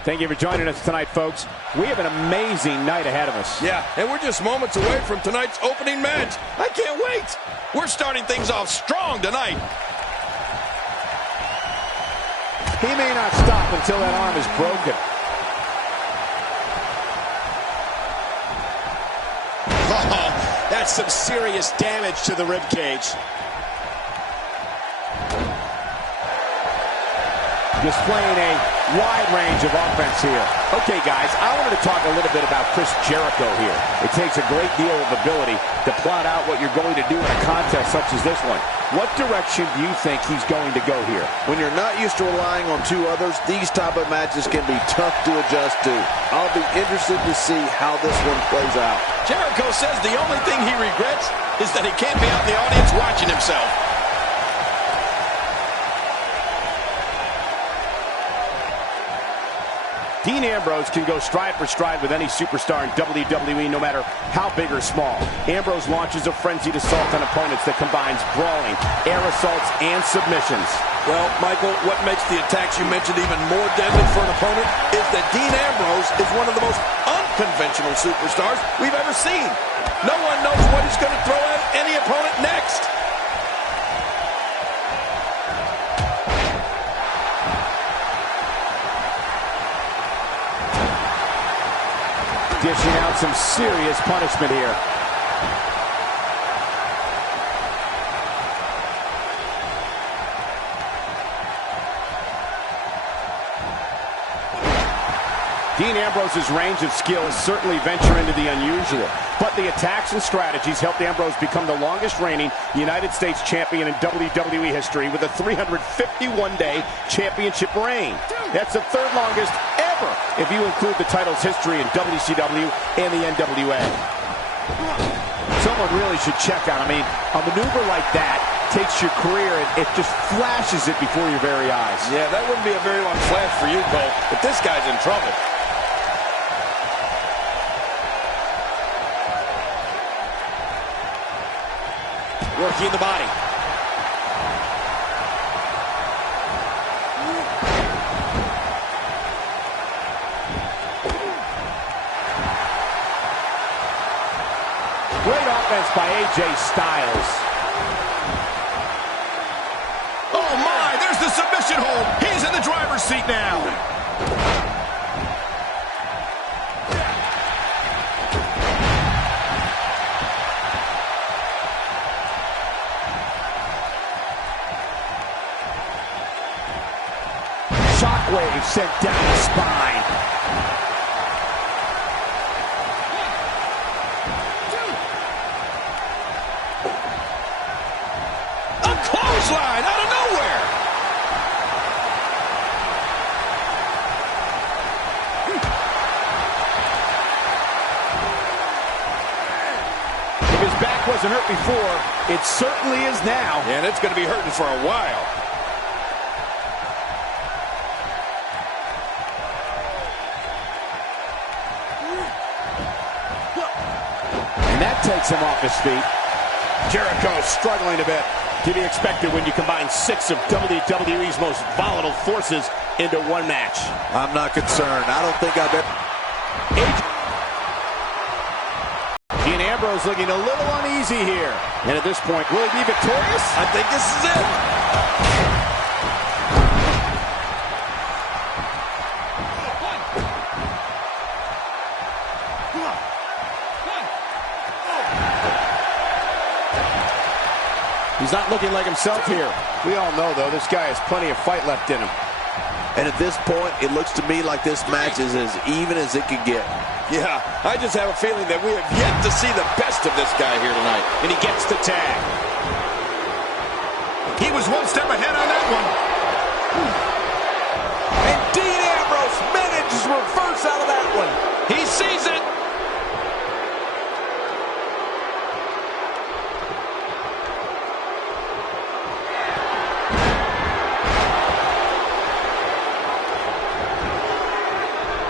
Thank you for joining us tonight, folks. We have an amazing night ahead of us. Yeah, and we're just moments away from tonight's opening match. I can't wait. We're starting things off strong tonight. He may not stop until that arm is broken. Oh, that's some serious damage to the rib cage. displaying a wide range of offense here. Okay, guys, I wanted to talk a little bit about Chris Jericho here. It takes a great deal of ability to plot out what you're going to do in a contest such as this one. What direction do you think he's going to go here? When you're not used to relying on two others, these type of matches can be tough to adjust to. I'll be interested to see how this one plays out. Jericho says the only thing he regrets is that he can't be out in the audience watching himself. Dean Ambrose can go stride for stride with any superstar in WWE, no matter how big or small. Ambrose launches a frenzied assault on opponents that combines brawling, air assaults, and submissions. Well, Michael, what makes the attacks you mentioned even more deadly for an opponent is that Dean Ambrose is one of the most unconventional superstars we've ever seen. No one knows what he's going to throw at any opponent next. Dishing out some serious punishment here. Dean Ambrose's range of skills certainly venture into the unusual, but the attacks and strategies helped Ambrose become the longest reigning United States champion in WWE history with a 351-day championship reign. That's the third longest ever if you include the title's history in WCW and the NWA. Someone really should check out. I mean, a maneuver like that takes your career and it just flashes it before your very eyes. Yeah, that wouldn't be a very long flash for you, Cole, but this guy's in trouble. Working the body. Great offense by AJ Styles. Oh, my, there's the submission hold. He's in the driver's seat now. Shockwave sent down the spine. A clothesline out of nowhere. If his back wasn't hurt before, it certainly is now. And it's going to be hurting for a while. And that takes him off his feet. Jericho struggling a bit. To be expected when you combine 6 of WWE's most volatile forces into one match. I'm not concerned. I don't think I've ever... Dean Ambrose looking a little uneasy here. And at this point, will he be victorious? I think this is it. He's not looking like himself here. We all know, though, this guy has plenty of fight left in him. And at this point, it looks to me like this match is as even as it can get. Yeah, I just have a feeling that we have yet to see the best of this guy here tonight. And he gets the tag. He was one step ahead on that one. And Dean Ambrose manages to reverse out of that one. He sees it.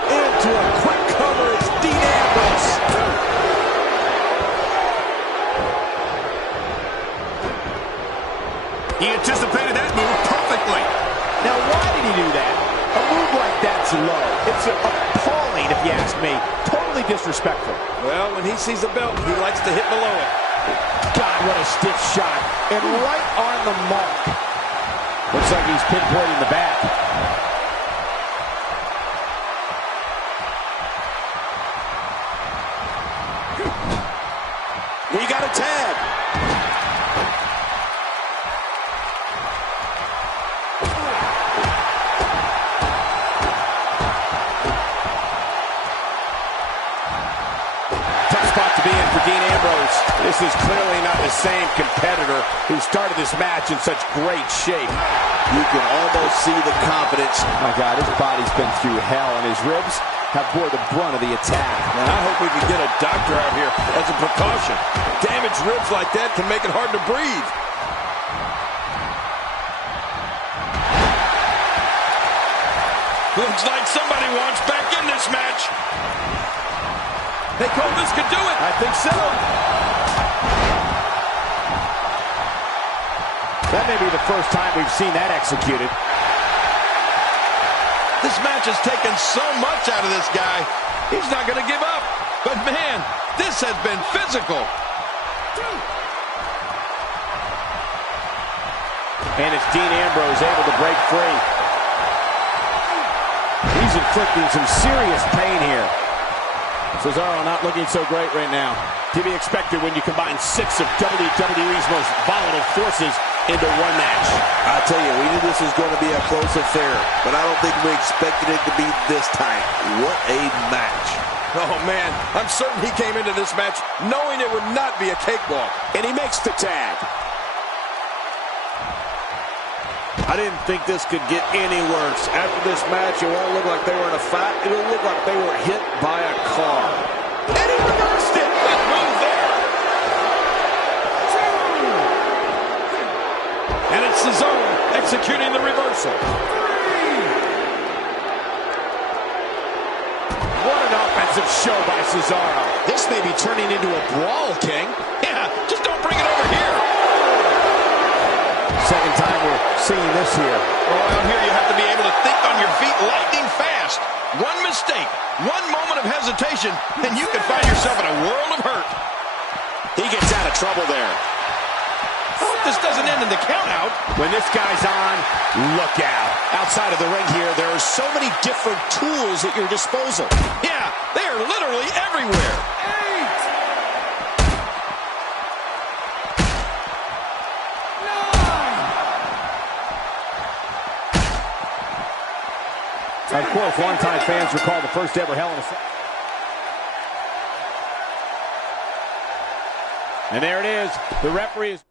Into a quick cover, it's Dean Ambrose. He anticipated that move perfectly. Now, why did he do that? A move like that's low. It's appalling, if you ask me. Totally disrespectful. Well, when he sees the belt, he likes to hit below it. God, what a stiff shot. And right on the mark. Looks like he's pinpointing the back. We got a tag. This is clearly not the same competitor who started this match in such great shape. You can almost see the confidence. My God, his body's been through hell, and his ribs have bore the brunt of the attack. And I hope we can get a doctor out here as a precaution. Damaged ribs like that can make it hard to breathe. Looks like somebody wants back in this match. Hey, Cole, this could do it. I think so. That may be the first time we've seen that executed. This match has taken so much out of this guy. He's not going to give up. But, man, this has been physical. And it's Dean Ambrose able to break free. He's inflicting some serious pain here. Cesaro not looking so great right now. To be expected when you combine 6 of WWE's most volatile forces into one match. I tell you, we knew this was going to be a close affair, but I don't think we expected it to be this tight. What a match. Oh, man, I'm certain he came into this match knowing it would not be a cakewalk. And he makes the tag. I didn't think this could get any worse. After this match, it won't look like they were in a fight. It'll look like they were hit by a car. And he reversed it. Good move there. And it's Cesaro executing the reversal. What an offensive show by Cesaro. This may be turning into a brawl, King. Yeah, just don't bring it over here. Second time we're seeing this here. Oh, out here you have to be able to think on your feet lightning fast. One mistake, one moment of hesitation, and you can find yourself in a world of hurt. He gets out of trouble there. I hope this doesn't end in the countout. When this guy's on, look out. Outside of the ring here, there are so many different tools at your disposal. Yeah, they are literally everywhere. Of course, longtime fans recall the first ever Hell in a Cell. And there it is. The referee is...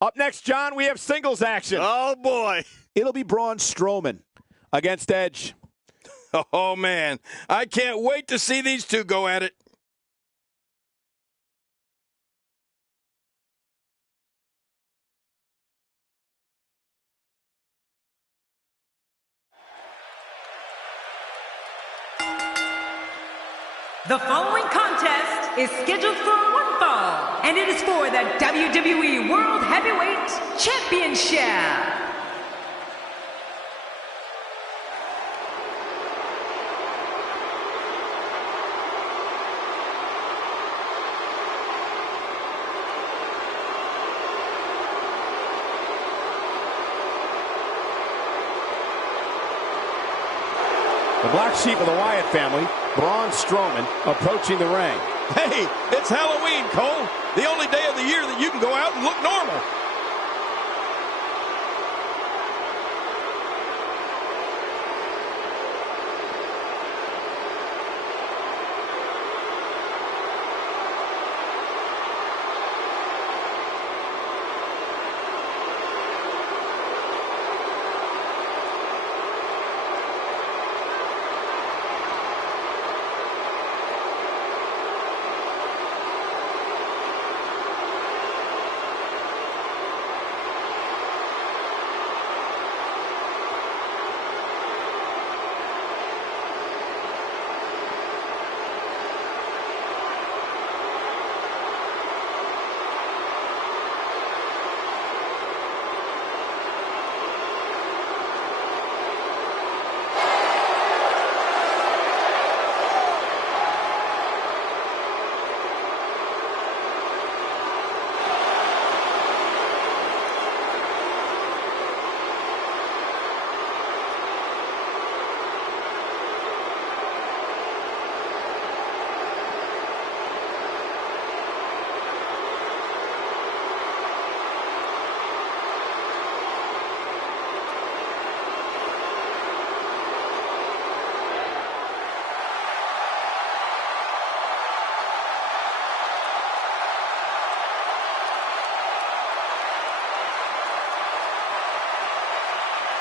Up next, John, we have singles action. Oh, boy. It'll be Braun Strowman against Edge. Oh, man. I can't wait to see these two go at it. The following contest is scheduled for one fall, and it is for the WWE World Heavyweight Championship. The black sheep of the Wyatt family, Braun Strowman, approaching the ring. Hey, it's Halloween, Cole. The only day of the year that you can go out and look normal.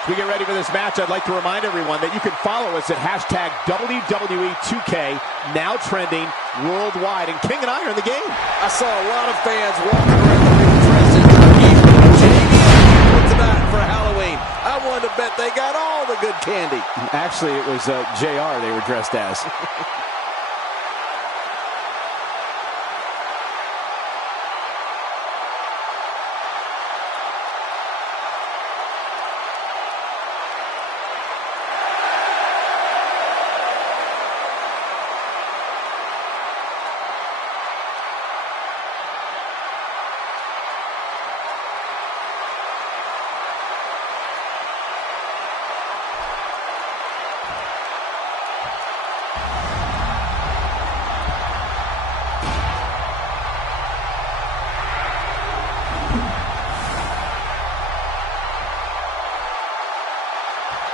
As we get ready for this match, I'd like to remind everyone that you can follow us at hashtag WWE2K, now trending worldwide. And King and I are in the game. I saw a lot of fans walking around the ring dressed as their hero, JBL, tonight for Halloween. I wanted to bet they got all the good candy. Actually, it was JR they were dressed as.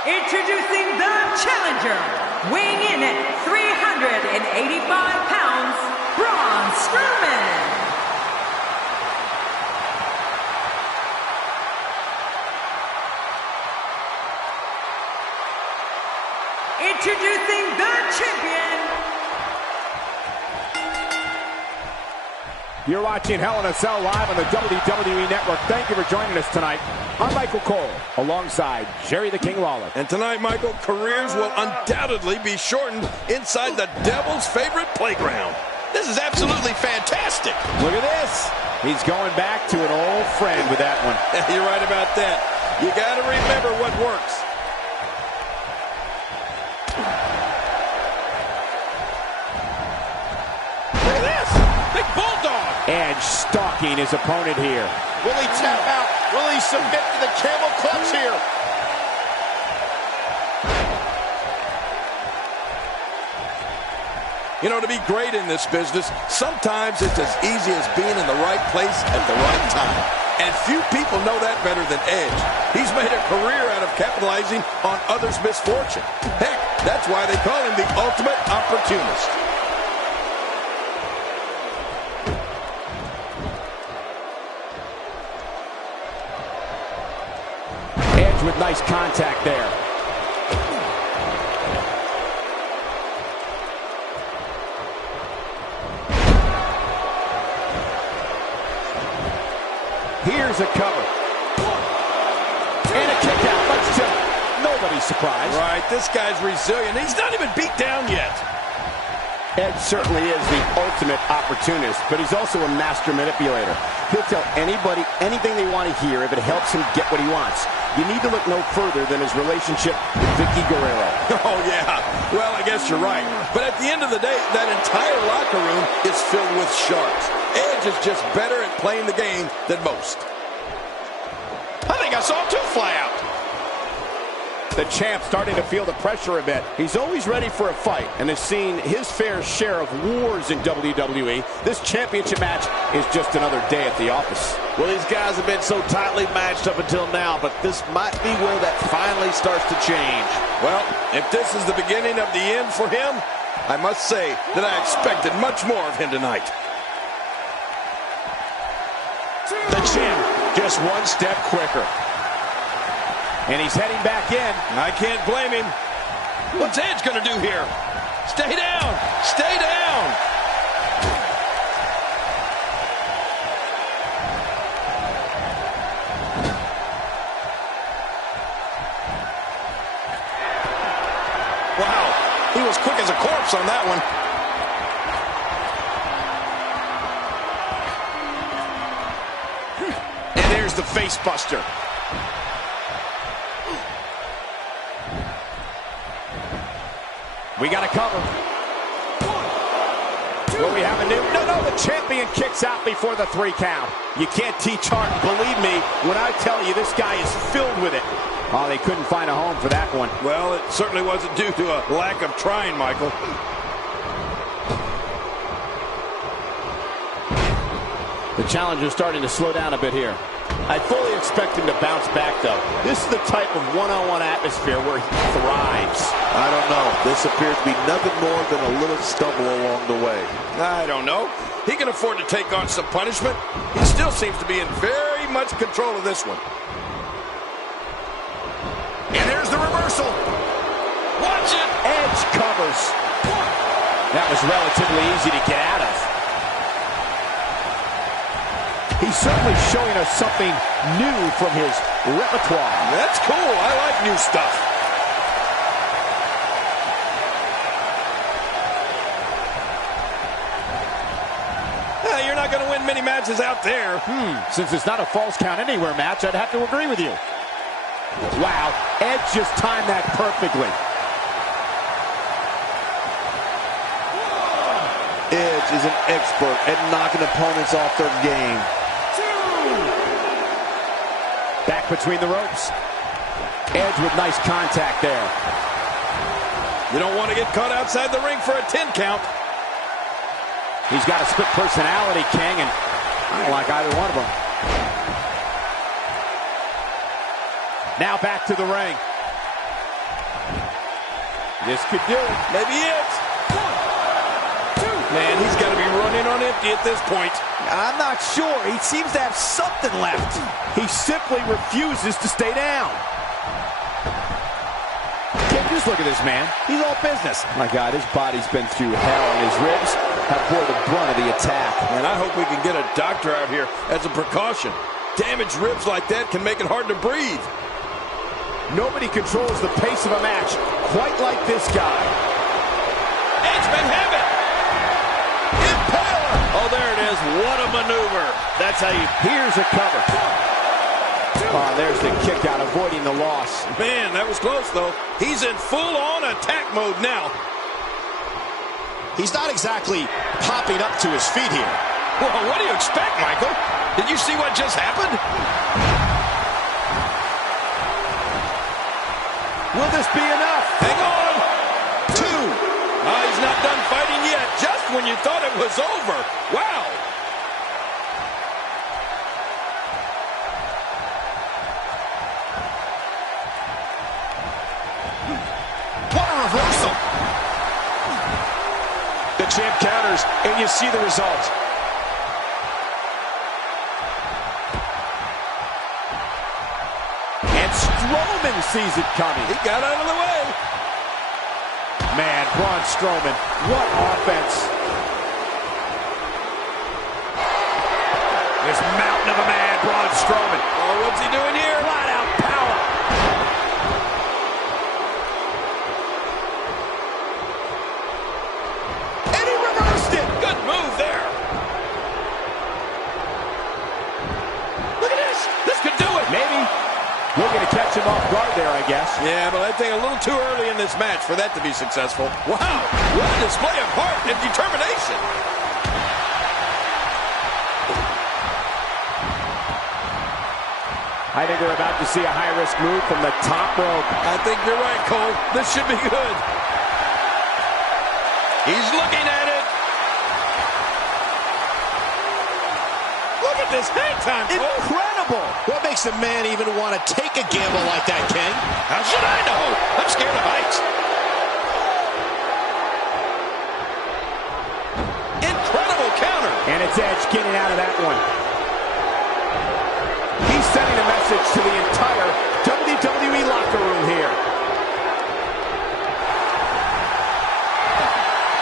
Introducing the challenger, weighing in at 385 pounds, Braun Strowman. Introducing the champion. You're watching Hell in a Cell live on the WWE Network. Thank you for joining us tonight. I'm Michael Cole, alongside Jerry the King Lawler. And tonight, Michael, careers will undoubtedly be shortened inside the Devil's favorite playground. This is absolutely fantastic. Look at this. He's going back to an old friend with that one. You're right about that. You got to remember what works. Look at this. Big Bulldog. Edge stalking his opponent here. Will he tap out? Will he submit to the camel clutch here? You know, to be great in this business, sometimes it's as easy as being in the right place at the right time. And few people know that better than Edge. He's made a career out of capitalizing on others' misfortune. Heck, that's why they call him the ultimate opportunist. Edge with nice contact there. Here's a cover. And a kick out, much to nobody's surprise. Right, this guy's resilient. He's not even beat down yet. Edge certainly is the ultimate opportunist, but he's also a master manipulator. He'll tell anybody anything they want to hear if it helps him get what he wants. You need to look no further than his relationship with Vicky Guerrero. Oh, yeah. Well, I guess you're right. But at the end of the day, that entire locker room is filled with sharks. Edge is just better at playing the game than most. I think I saw him too fly out. The champ starting to feel the pressure a bit. He's always ready for a fight and has seen his fair share of wars in WWE. This championship match is just another day at the office. Well, these guys have been so tightly matched up until now, but this might be where that finally starts to change. Well, if this is the beginning of the end for him, I must say that I expected much more of him tonight. The champ just one step quicker. And he's heading back in. I can't blame him. What's Edge going to do here? Stay down! Stay down! Wow, he was quick as a corpse on that one. And there's the face buster. We got a cover. Well, we have a new... No, the champion kicks out before the 3 count. You can't teach heart. Believe me when I tell you this guy is filled with it. Oh, they couldn't find a home for that one. Well, it certainly wasn't due to a lack of trying, Michael. The challenger's starting to slow down a bit here. I fully expect him to bounce back, though. This is the type of one-on-one atmosphere where he thrives. I don't know. This appears to be nothing more than a little stumble along the way. I don't know. He can afford to take on some punishment. He still seems to be in very much control of this one. And there's the reversal. Watch it. Edge covers. That was relatively easy to get out of. He's certainly showing us something new from his repertoire. That's cool. I like new stuff. You're not going to win many matches out there. Since it's not a false count anywhere match, I'd have to agree with you. Wow, Edge just timed that perfectly. Edge is an expert at knocking opponents off their game. Back between the ropes. Edge with nice contact there. You don't want to get caught outside the ring for a 10 count. He's got a split personality, King, and I don't like either one of them. Now back to the ring. This could do it. Maybe it. 1, 2. Man, he's got to be running on empty at this point. I'm not sure. He seems to have something left. He simply refuses to stay down. Just look at this man. He's all business. My God, his body's been through hell, and his ribs have bore the brunt of the attack. And I hope we can get a doctor out here as a precaution. Damaged ribs like that can make it hard to breathe. Nobody controls the pace of a match quite like this guy. Edge may have it. Impaler. Oh, there it is. What a maneuver. That's how you... Here's a cover. Oh, there's the kick out, avoiding the loss. Man, that was close, though. He's in full-on attack mode now. He's not exactly popping up to his feet here. Well, what do you expect, Michael? Did you see what just happened? Will this be enough? Hang on. 2. Oh, he's not done fighting yet. Just when you thought it was over. Wow. Reversal. The champ counters, and you see the result. And Strowman sees it coming. He got out of the way. Man, Braun Strowman, what offense. This mountain of a man, Braun Strowman. Oh, what's he doing here? Flat out power. Looking to catch him off guard there, I guess. Yeah, but I think a little too early in this match for that to be successful. Wow, what a display of heart and determination. I think we're about to see a high-risk move from the top rope. I think you're right, Cole. This should be good. He's looking at it. Look at this hang time, Cole. Incredible. What makes a man even want to take a gamble like that, King? How should I know? I'm scared of heights. Incredible counter. And it's Edge getting out of that one. He's sending a message to the entire WWE locker room here.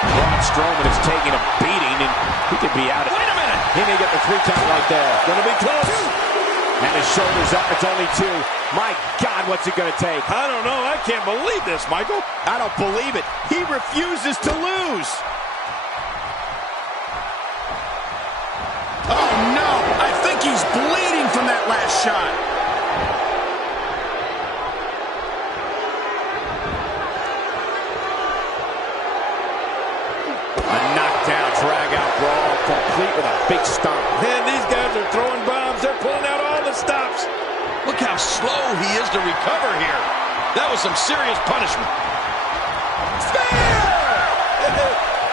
Braun Strowman is taking a beating, and he could be out. Wait a minute. He may get the 3 count right there. Gonna be close. And his shoulder's up. It's only 2. My God, what's it going to take? I don't know. I can't believe this, Michael. I don't believe it. He refuses to lose. Oh, no. I think he's bleeding from that last shot. A knockdown, drag-out brawl, complete with a big stomp. Man, these guys are throwing bombs. They're pulling out all the stops. Look how slow he is to recover here. That was some serious punishment. Spear! It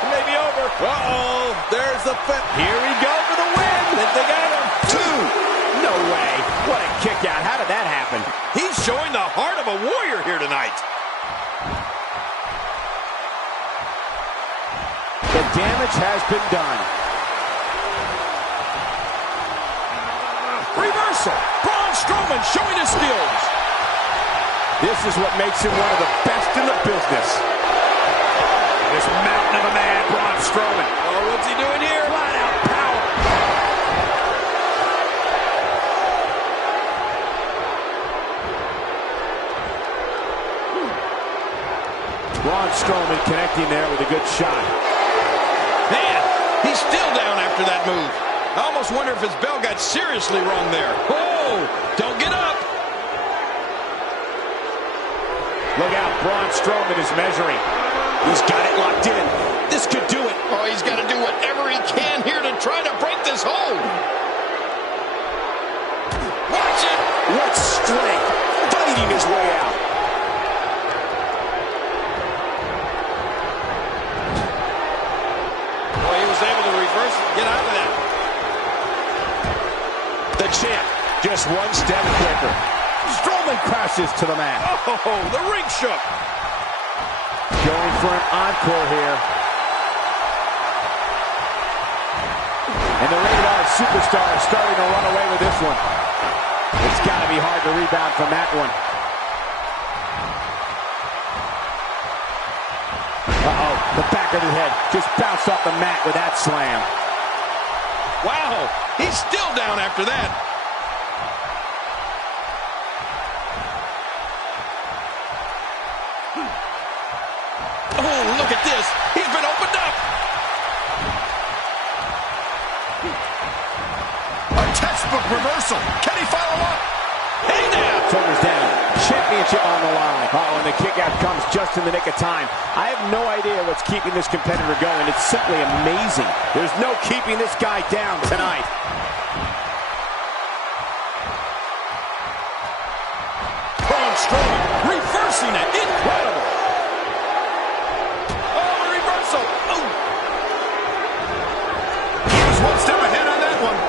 may be over. Uh-oh. There's the fit. Here we go for the win. Think they got him. 2. No way. What a kick out. How did that happen? He's showing the heart of a warrior here tonight. The damage has been done. Reversal. Braun Strowman showing his skills. This is what makes him one of the best in the business. This mountain of a man, Braun Strowman. Oh, what's he doing here? Flat out power. Braun Strowman connecting there with a good shot. Man, he's still down after that move. I almost wonder if his bell got seriously wrong there. Whoa! Don't get up! Look out, Braun Strowman is measuring. He's got it locked in. This could do it. Oh, he's got to do whatever he can here to try to break this hold. Watch it! What strength! Fighting his way out. Boy, he was able to reverse it and get out of that. The champ just one step quicker. Strowman crashes to the mat. Oh, the ring shook. Going for an encore here. And the Rated R Superstar is starting to run away with this one. It's got to be hard to rebound from that one. Uh-oh, the back of his head just bounced off the mat with that slam. Wow, he's still down after that. Oh, look at this. He's been opened up. A textbook reversal. Can he follow up? Hey now. Shoulders down. Championship on the line. Uh-oh, and the kick out comes just in the nick of time. I have no idea what's keeping this competitor going. It's simply amazing. There's no keeping this guy down tonight. Braun Strowman reversing it. Incredible. Oh, a reversal. Oh. He was one step ahead on that one.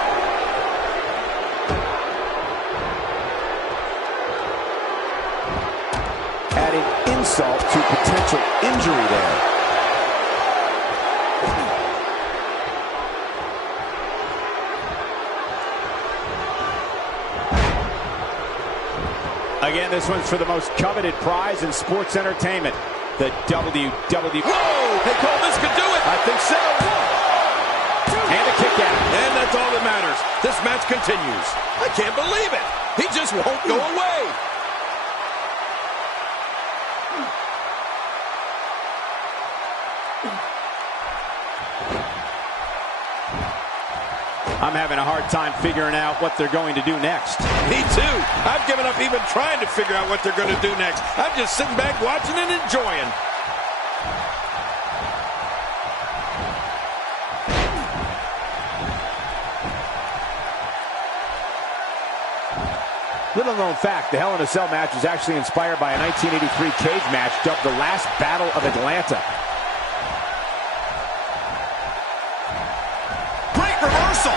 Adding insult to potential injury there. Again, this one's for the most coveted prize in sports entertainment, the WWE. Whoa! They call this could do it. I think so. And a kick out. And that's all that matters. This match continues. I can't believe it. He just won't go away. I'm having a hard time figuring out what they're going to do next. Me too. I've given up even trying to figure out what they're going to do next. I'm just sitting back watching and enjoying. Little known fact, the Hell in a Cell match was actually inspired by a 1983 cage match dubbed the Last Battle of Atlanta. Great reversal.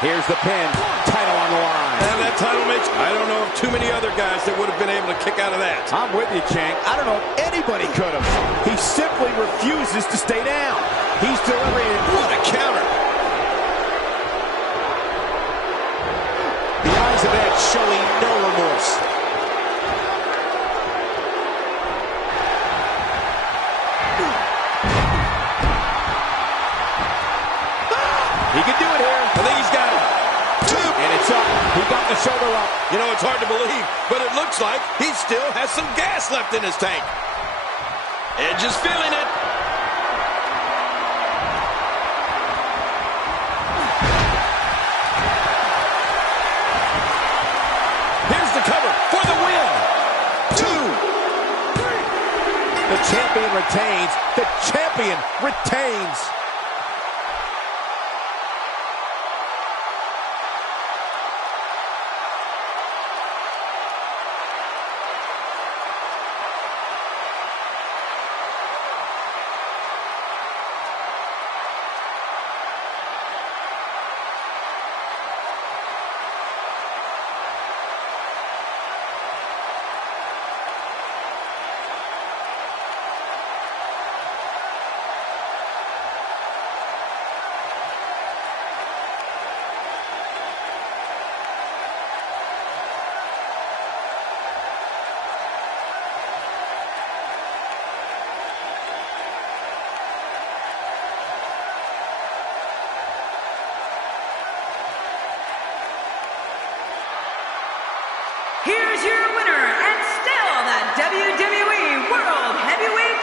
Here's the pin. Title on the line. And that title makes, I don't know of too many other guys that would have been able to kick out of that. I'm with you, Chang. I don't know if anybody could have. He simply refuses to stay down. He's delivering. What a counter. The eyes of Edge showing no remorse. He can do it here. I think he's got it. Two. And it's up. He got the shoulder up. You know, it's hard to believe, but it looks like he still has some gas left in his tank. Edge is feeling it. Here's the cover for the win. 2. The champion retains. The champion retains.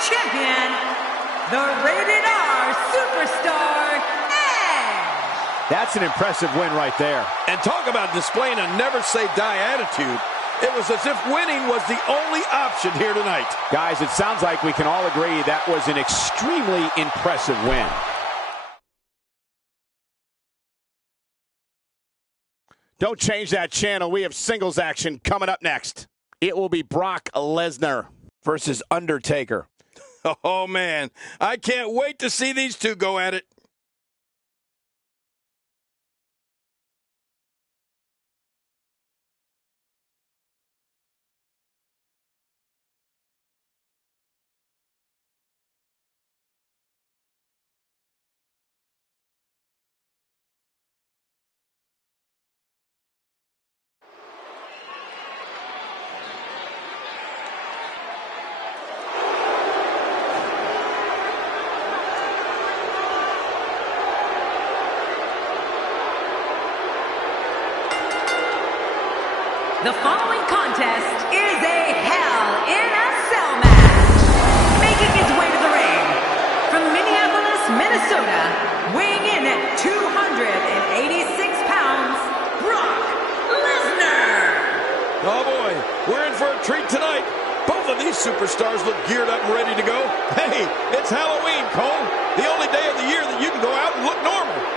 champion, the Rated R Superstar, Edge. That's an impressive win right there. And talk about displaying a never-say-die attitude. It was as if winning was the only option here tonight. Guys, it sounds like we can all agree that was an extremely impressive win. Don't change that channel. We have singles action coming up next. It will be Brock Lesnar Versus Undertaker. Oh, man. I can't wait to see these two go at it. The following contest is a Hell in a Cell match. Making his way to the ring from Minneapolis, Minnesota, weighing in at 286 pounds, Brock Lesnar. Oh, boy. We're in for a treat tonight. Both of these superstars look geared up and ready to go. Hey, it's Halloween, Cole. The only day of the year that you can go out and look normal.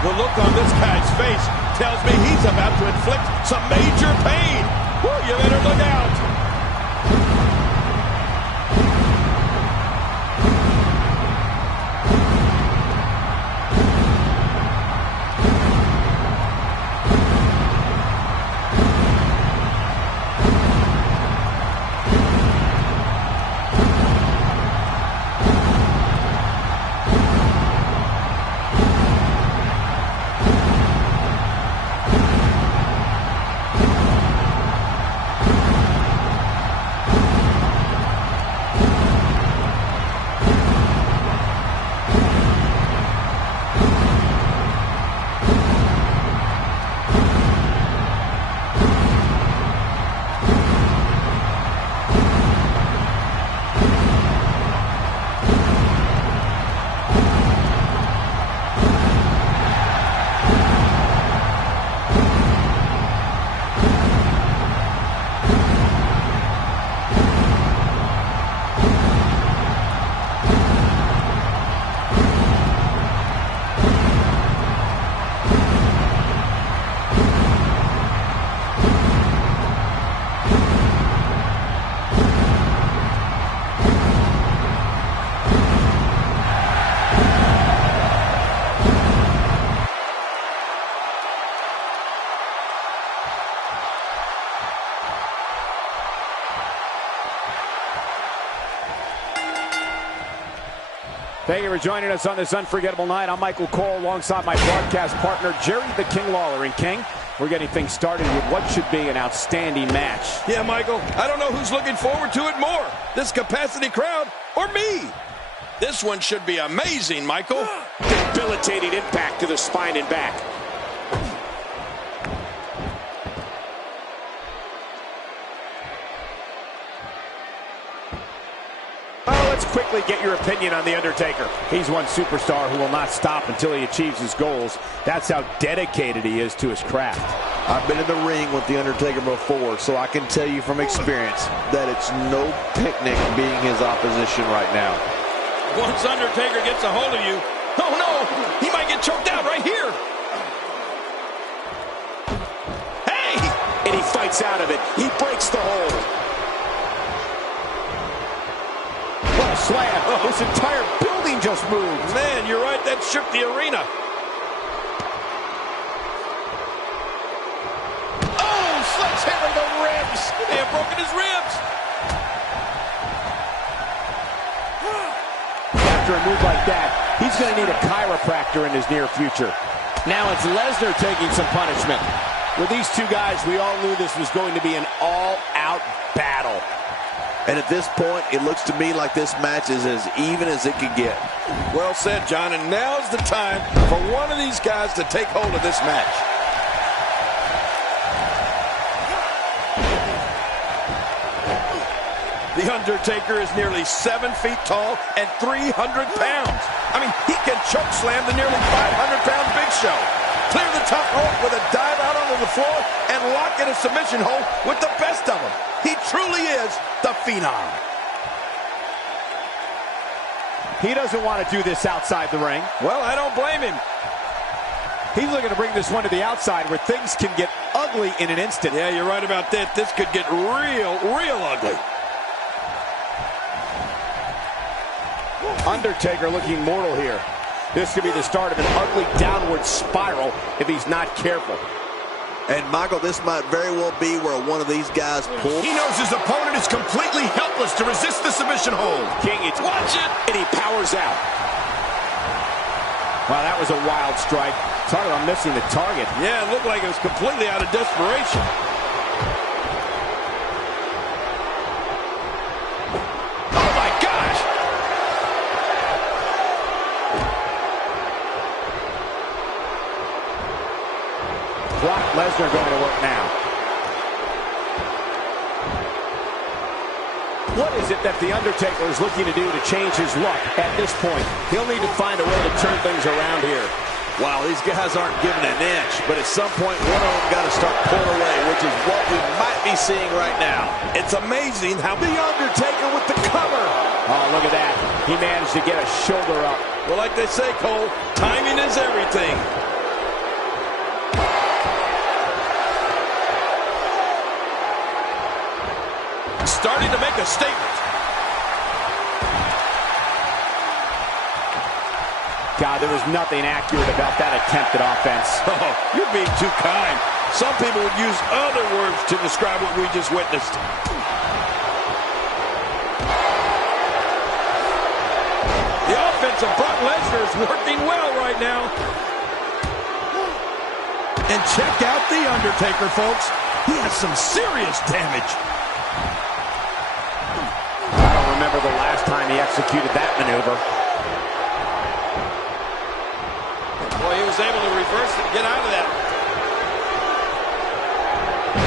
The look on this guy's face tells me he's about to inflict some major pain. Woo, you better look out. Thank you for joining us on this unforgettable night. I'm Michael Cole alongside my broadcast partner, Jerry the King Lawler. And King, we're getting things started with what should be an outstanding match. Yeah, Michael, I don't know who's looking forward to it more, this capacity crowd or me. This one should be amazing, Michael. Debilitating impact to the spine and back. Let's quickly get your opinion on The Undertaker. He's one superstar who will not stop until he achieves his goals. That's how dedicated he is to his craft. I've been in the ring with The Undertaker before, so I can tell you from experience that it's no picnic being his opposition right now. Once Undertaker gets a hold of you, oh no, he might get choked out right here. Hey! And he fights out of it. He breaks the hold. What a slam. Oh, this entire building just moved. Man, you're right. That shook the arena. Oh, sledgehammer to the ribs. They have broken his ribs. After a move like that, he's going to need a chiropractor in his near future. Now it's Lesnar taking some punishment. With these two guys, we all knew this was going to be an all-out battle. And at this point, it looks to me like this match is as even as it could get. Well said, John, and now's the time for one of these guys to take hold of this match. The Undertaker is nearly 7 feet tall and 300 pounds. I mean, he can choke slam the nearly 500-pound Big Show. Clear the top rope with a dive out onto the floor and lock in a submission hold with the best of them. He truly is the Phenom. He doesn't want to do this outside the ring. Well, I don't blame him. He's looking to bring this one to the outside where things can get ugly in an instant. Yeah, you're right about that. This could get real ugly. Undertaker looking mortal here. This could be the start of an ugly downward spiral if he's not careful. And, Michael, this might very well be where one of these guys pulls. He knows his opponent is completely helpless to resist the submission hold. King, it's Watch it! and he powers out. Wow, that was a wild strike. Talking about missing the target. Yeah, it looked like it was completely out of desperation. Oh, my gosh! Brock Lesnar going to work now. What is it that The Undertaker is looking to do to change his luck at this point? He'll need to find a way to turn things around here. Wow, these guys aren't giving an inch, but at some point, one of them got to start pulling away, which is what we might be seeing right now. It's amazing how The Undertaker with the cover. Oh, look at that. He managed to get a shoulder up. Well, like they say, Cole, timing is everything. Starting to make a statement. God, there was nothing accurate about that attempted offense. Oh, you're being too kind. Some people would use other words to describe what we just witnessed. The offense of Brock Lesnar is working well right now. And check out The Undertaker, folks. He has some serious damage. I don't remember the last time he executed that maneuver. Boy, he was able to reverse it and get out of that.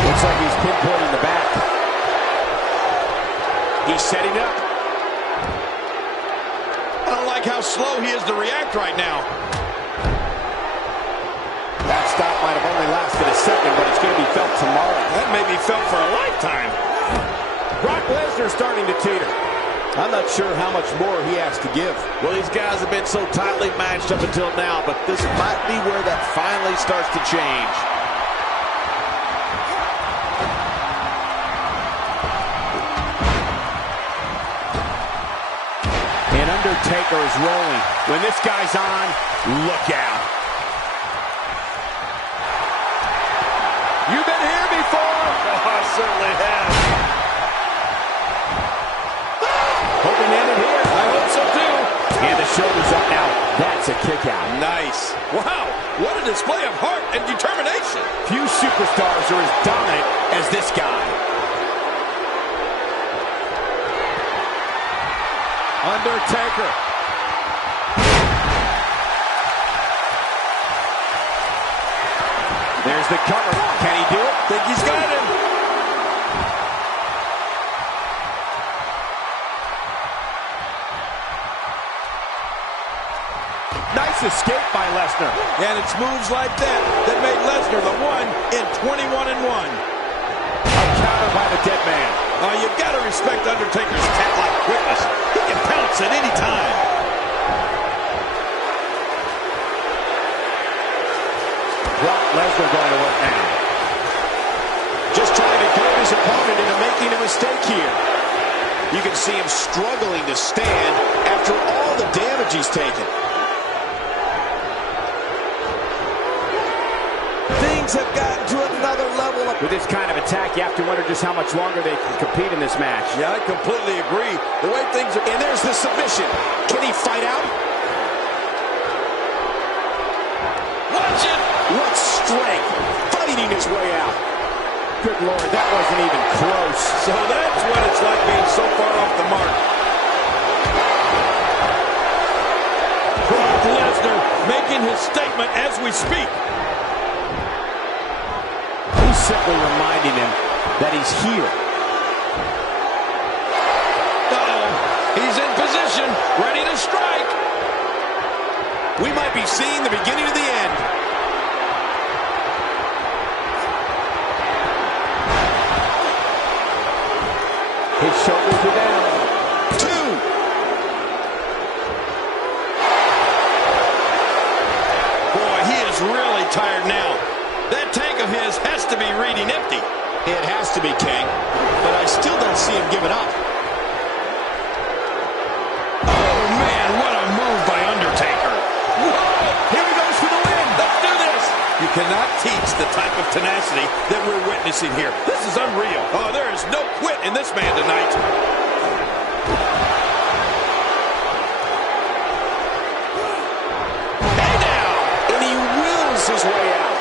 Looks like he's pinpointing the back. He's setting up. I don't like how slow he is to react right now. That stop might have only lasted a second, but it's going to be felt tomorrow. That may be felt for a lifetime. Brock Lesnar starting to teeter. I'm not sure how much more he has to give. Well, these guys have been so tightly matched up until now, but this might be where that finally starts to change. And Undertaker is rolling. When this guy's on, look out. You've been here before. Oh, I certainly have. Hoping to end it here. I hope so, too. And the shoulder's up now. That's a kick out. Nice. Wow, what a display of heart and determination. Few superstars are as dominant as this guy. Undertaker There's the cover. Can he do it? Think he's got him. Nice escape by Lesnar. And it's moves like that that made Lesnar the one in 21-1. A counter by the dead man. You've got to respect Undertaker's cat-like quickness. He can pounce at any time. Brock Lesnar going to work now. Just trying to goad his opponent into making a mistake here. You can see him struggling to stand after all the damage he's taken. Things have gotten to another level. With this kind of attack, you have to wonder just how much longer they can compete in this match. Yeah, I completely agree. The way things are... And there's the submission. Can he fight out? Watch it! What strength! Fighting his way out. Good Lord, that wasn't even close. So that's what it's like being so far off the mark. Brock Lesnar making his statement as we speak. He's simply reminding him that he's here. Uh-oh. He's in position, ready to strike. We might be seeing the beginning of the end. His shoulders are down. 2. Boy, he is really tired now. That tank of his has to be reading empty. It has to be, King. But I still don't see him giving up. Oh, man, what a move by Undertaker. Whoa, Here he goes for the win. let's do this. You cannot teach the type of tenacity that we're witnessing here. This is unreal. Oh, there is no quit in this man tonight. Hey now. And he wills his way out.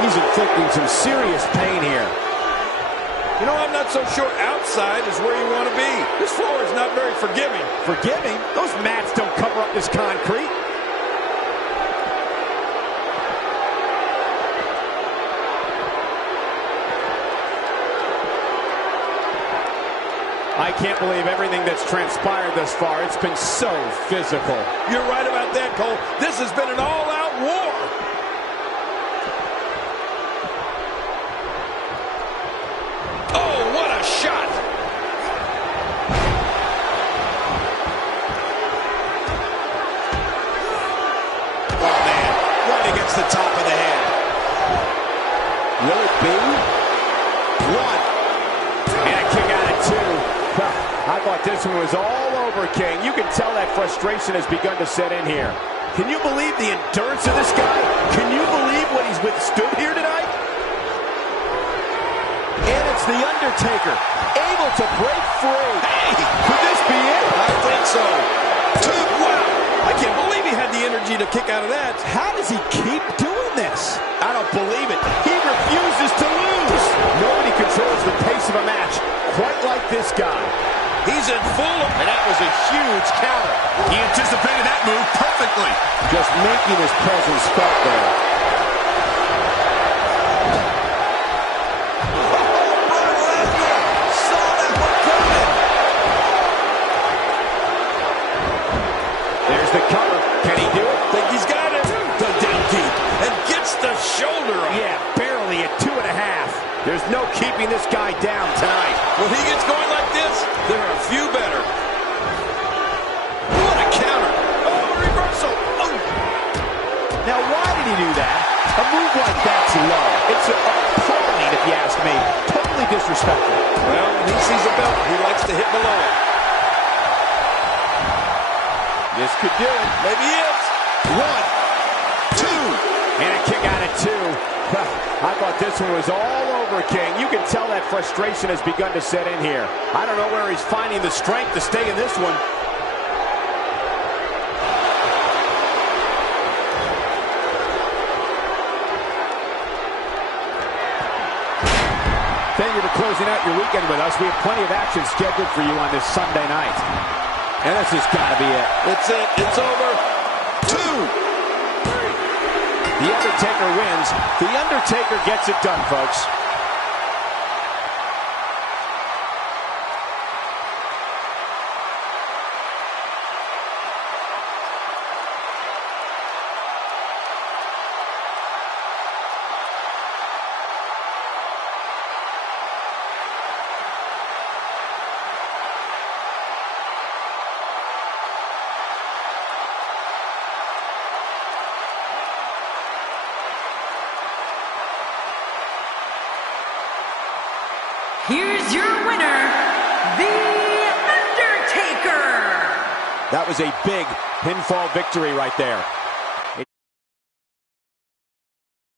He's inflicting some serious pain here. You know, I'm not so sure outside is where you want to be. This floor is not very forgiving. Forgiving? Those mats don't cover up this concrete. I can't believe everything that's transpired thus far. It's been so physical. You're right about that, Cole. This has been an all-out war. Oh, what a shot. Oh, man. Right against the top of the head. Will it be? 1. And a kick out of 2. I thought this one was all over, King. You can tell that frustration has begun to set in here. Can you believe the endurance of this guy? Can you believe what he's withstood here tonight? And it's The Undertaker, able to break free. Hey, could this be it? I think so. 2, wow. I can't believe he had the energy to kick out of that. How does he keep doing this? I don't believe it. He refuses to lose. Nobody controls the pace of a match quite like this guy. He's in full, And that was a huge counter. He anticipated that move perfectly. Just making his presence felt there. There's the cover. Can he do it? think he's got it. Dug down deep and gets the shoulder up. Yeah, barely at 2.5. There's no keeping this guy down tonight. When he gets going like this, there are a few better. What a counter. Oh, reversal. Oh. Now, why did he do that? A move like that's low. It's appalling, if you ask me. Totally disrespectful. Well, when he sees a belt, he likes to hit below it. This could do it. Maybe it's 1, 2, and a kick out of 2. I thought this one was all over, King. You can tell that frustration has begun to set in here. I don't know where he's finding the strength to stay in this one. Failure to close closing out your weekend with us. We have plenty of action scheduled for you on this Sunday night. And this has got to be it. It's it. It's over. 2. The Undertaker wins. The Undertaker gets it done, folks. Here's your winner, The Undertaker. That was a big pinfall victory right there.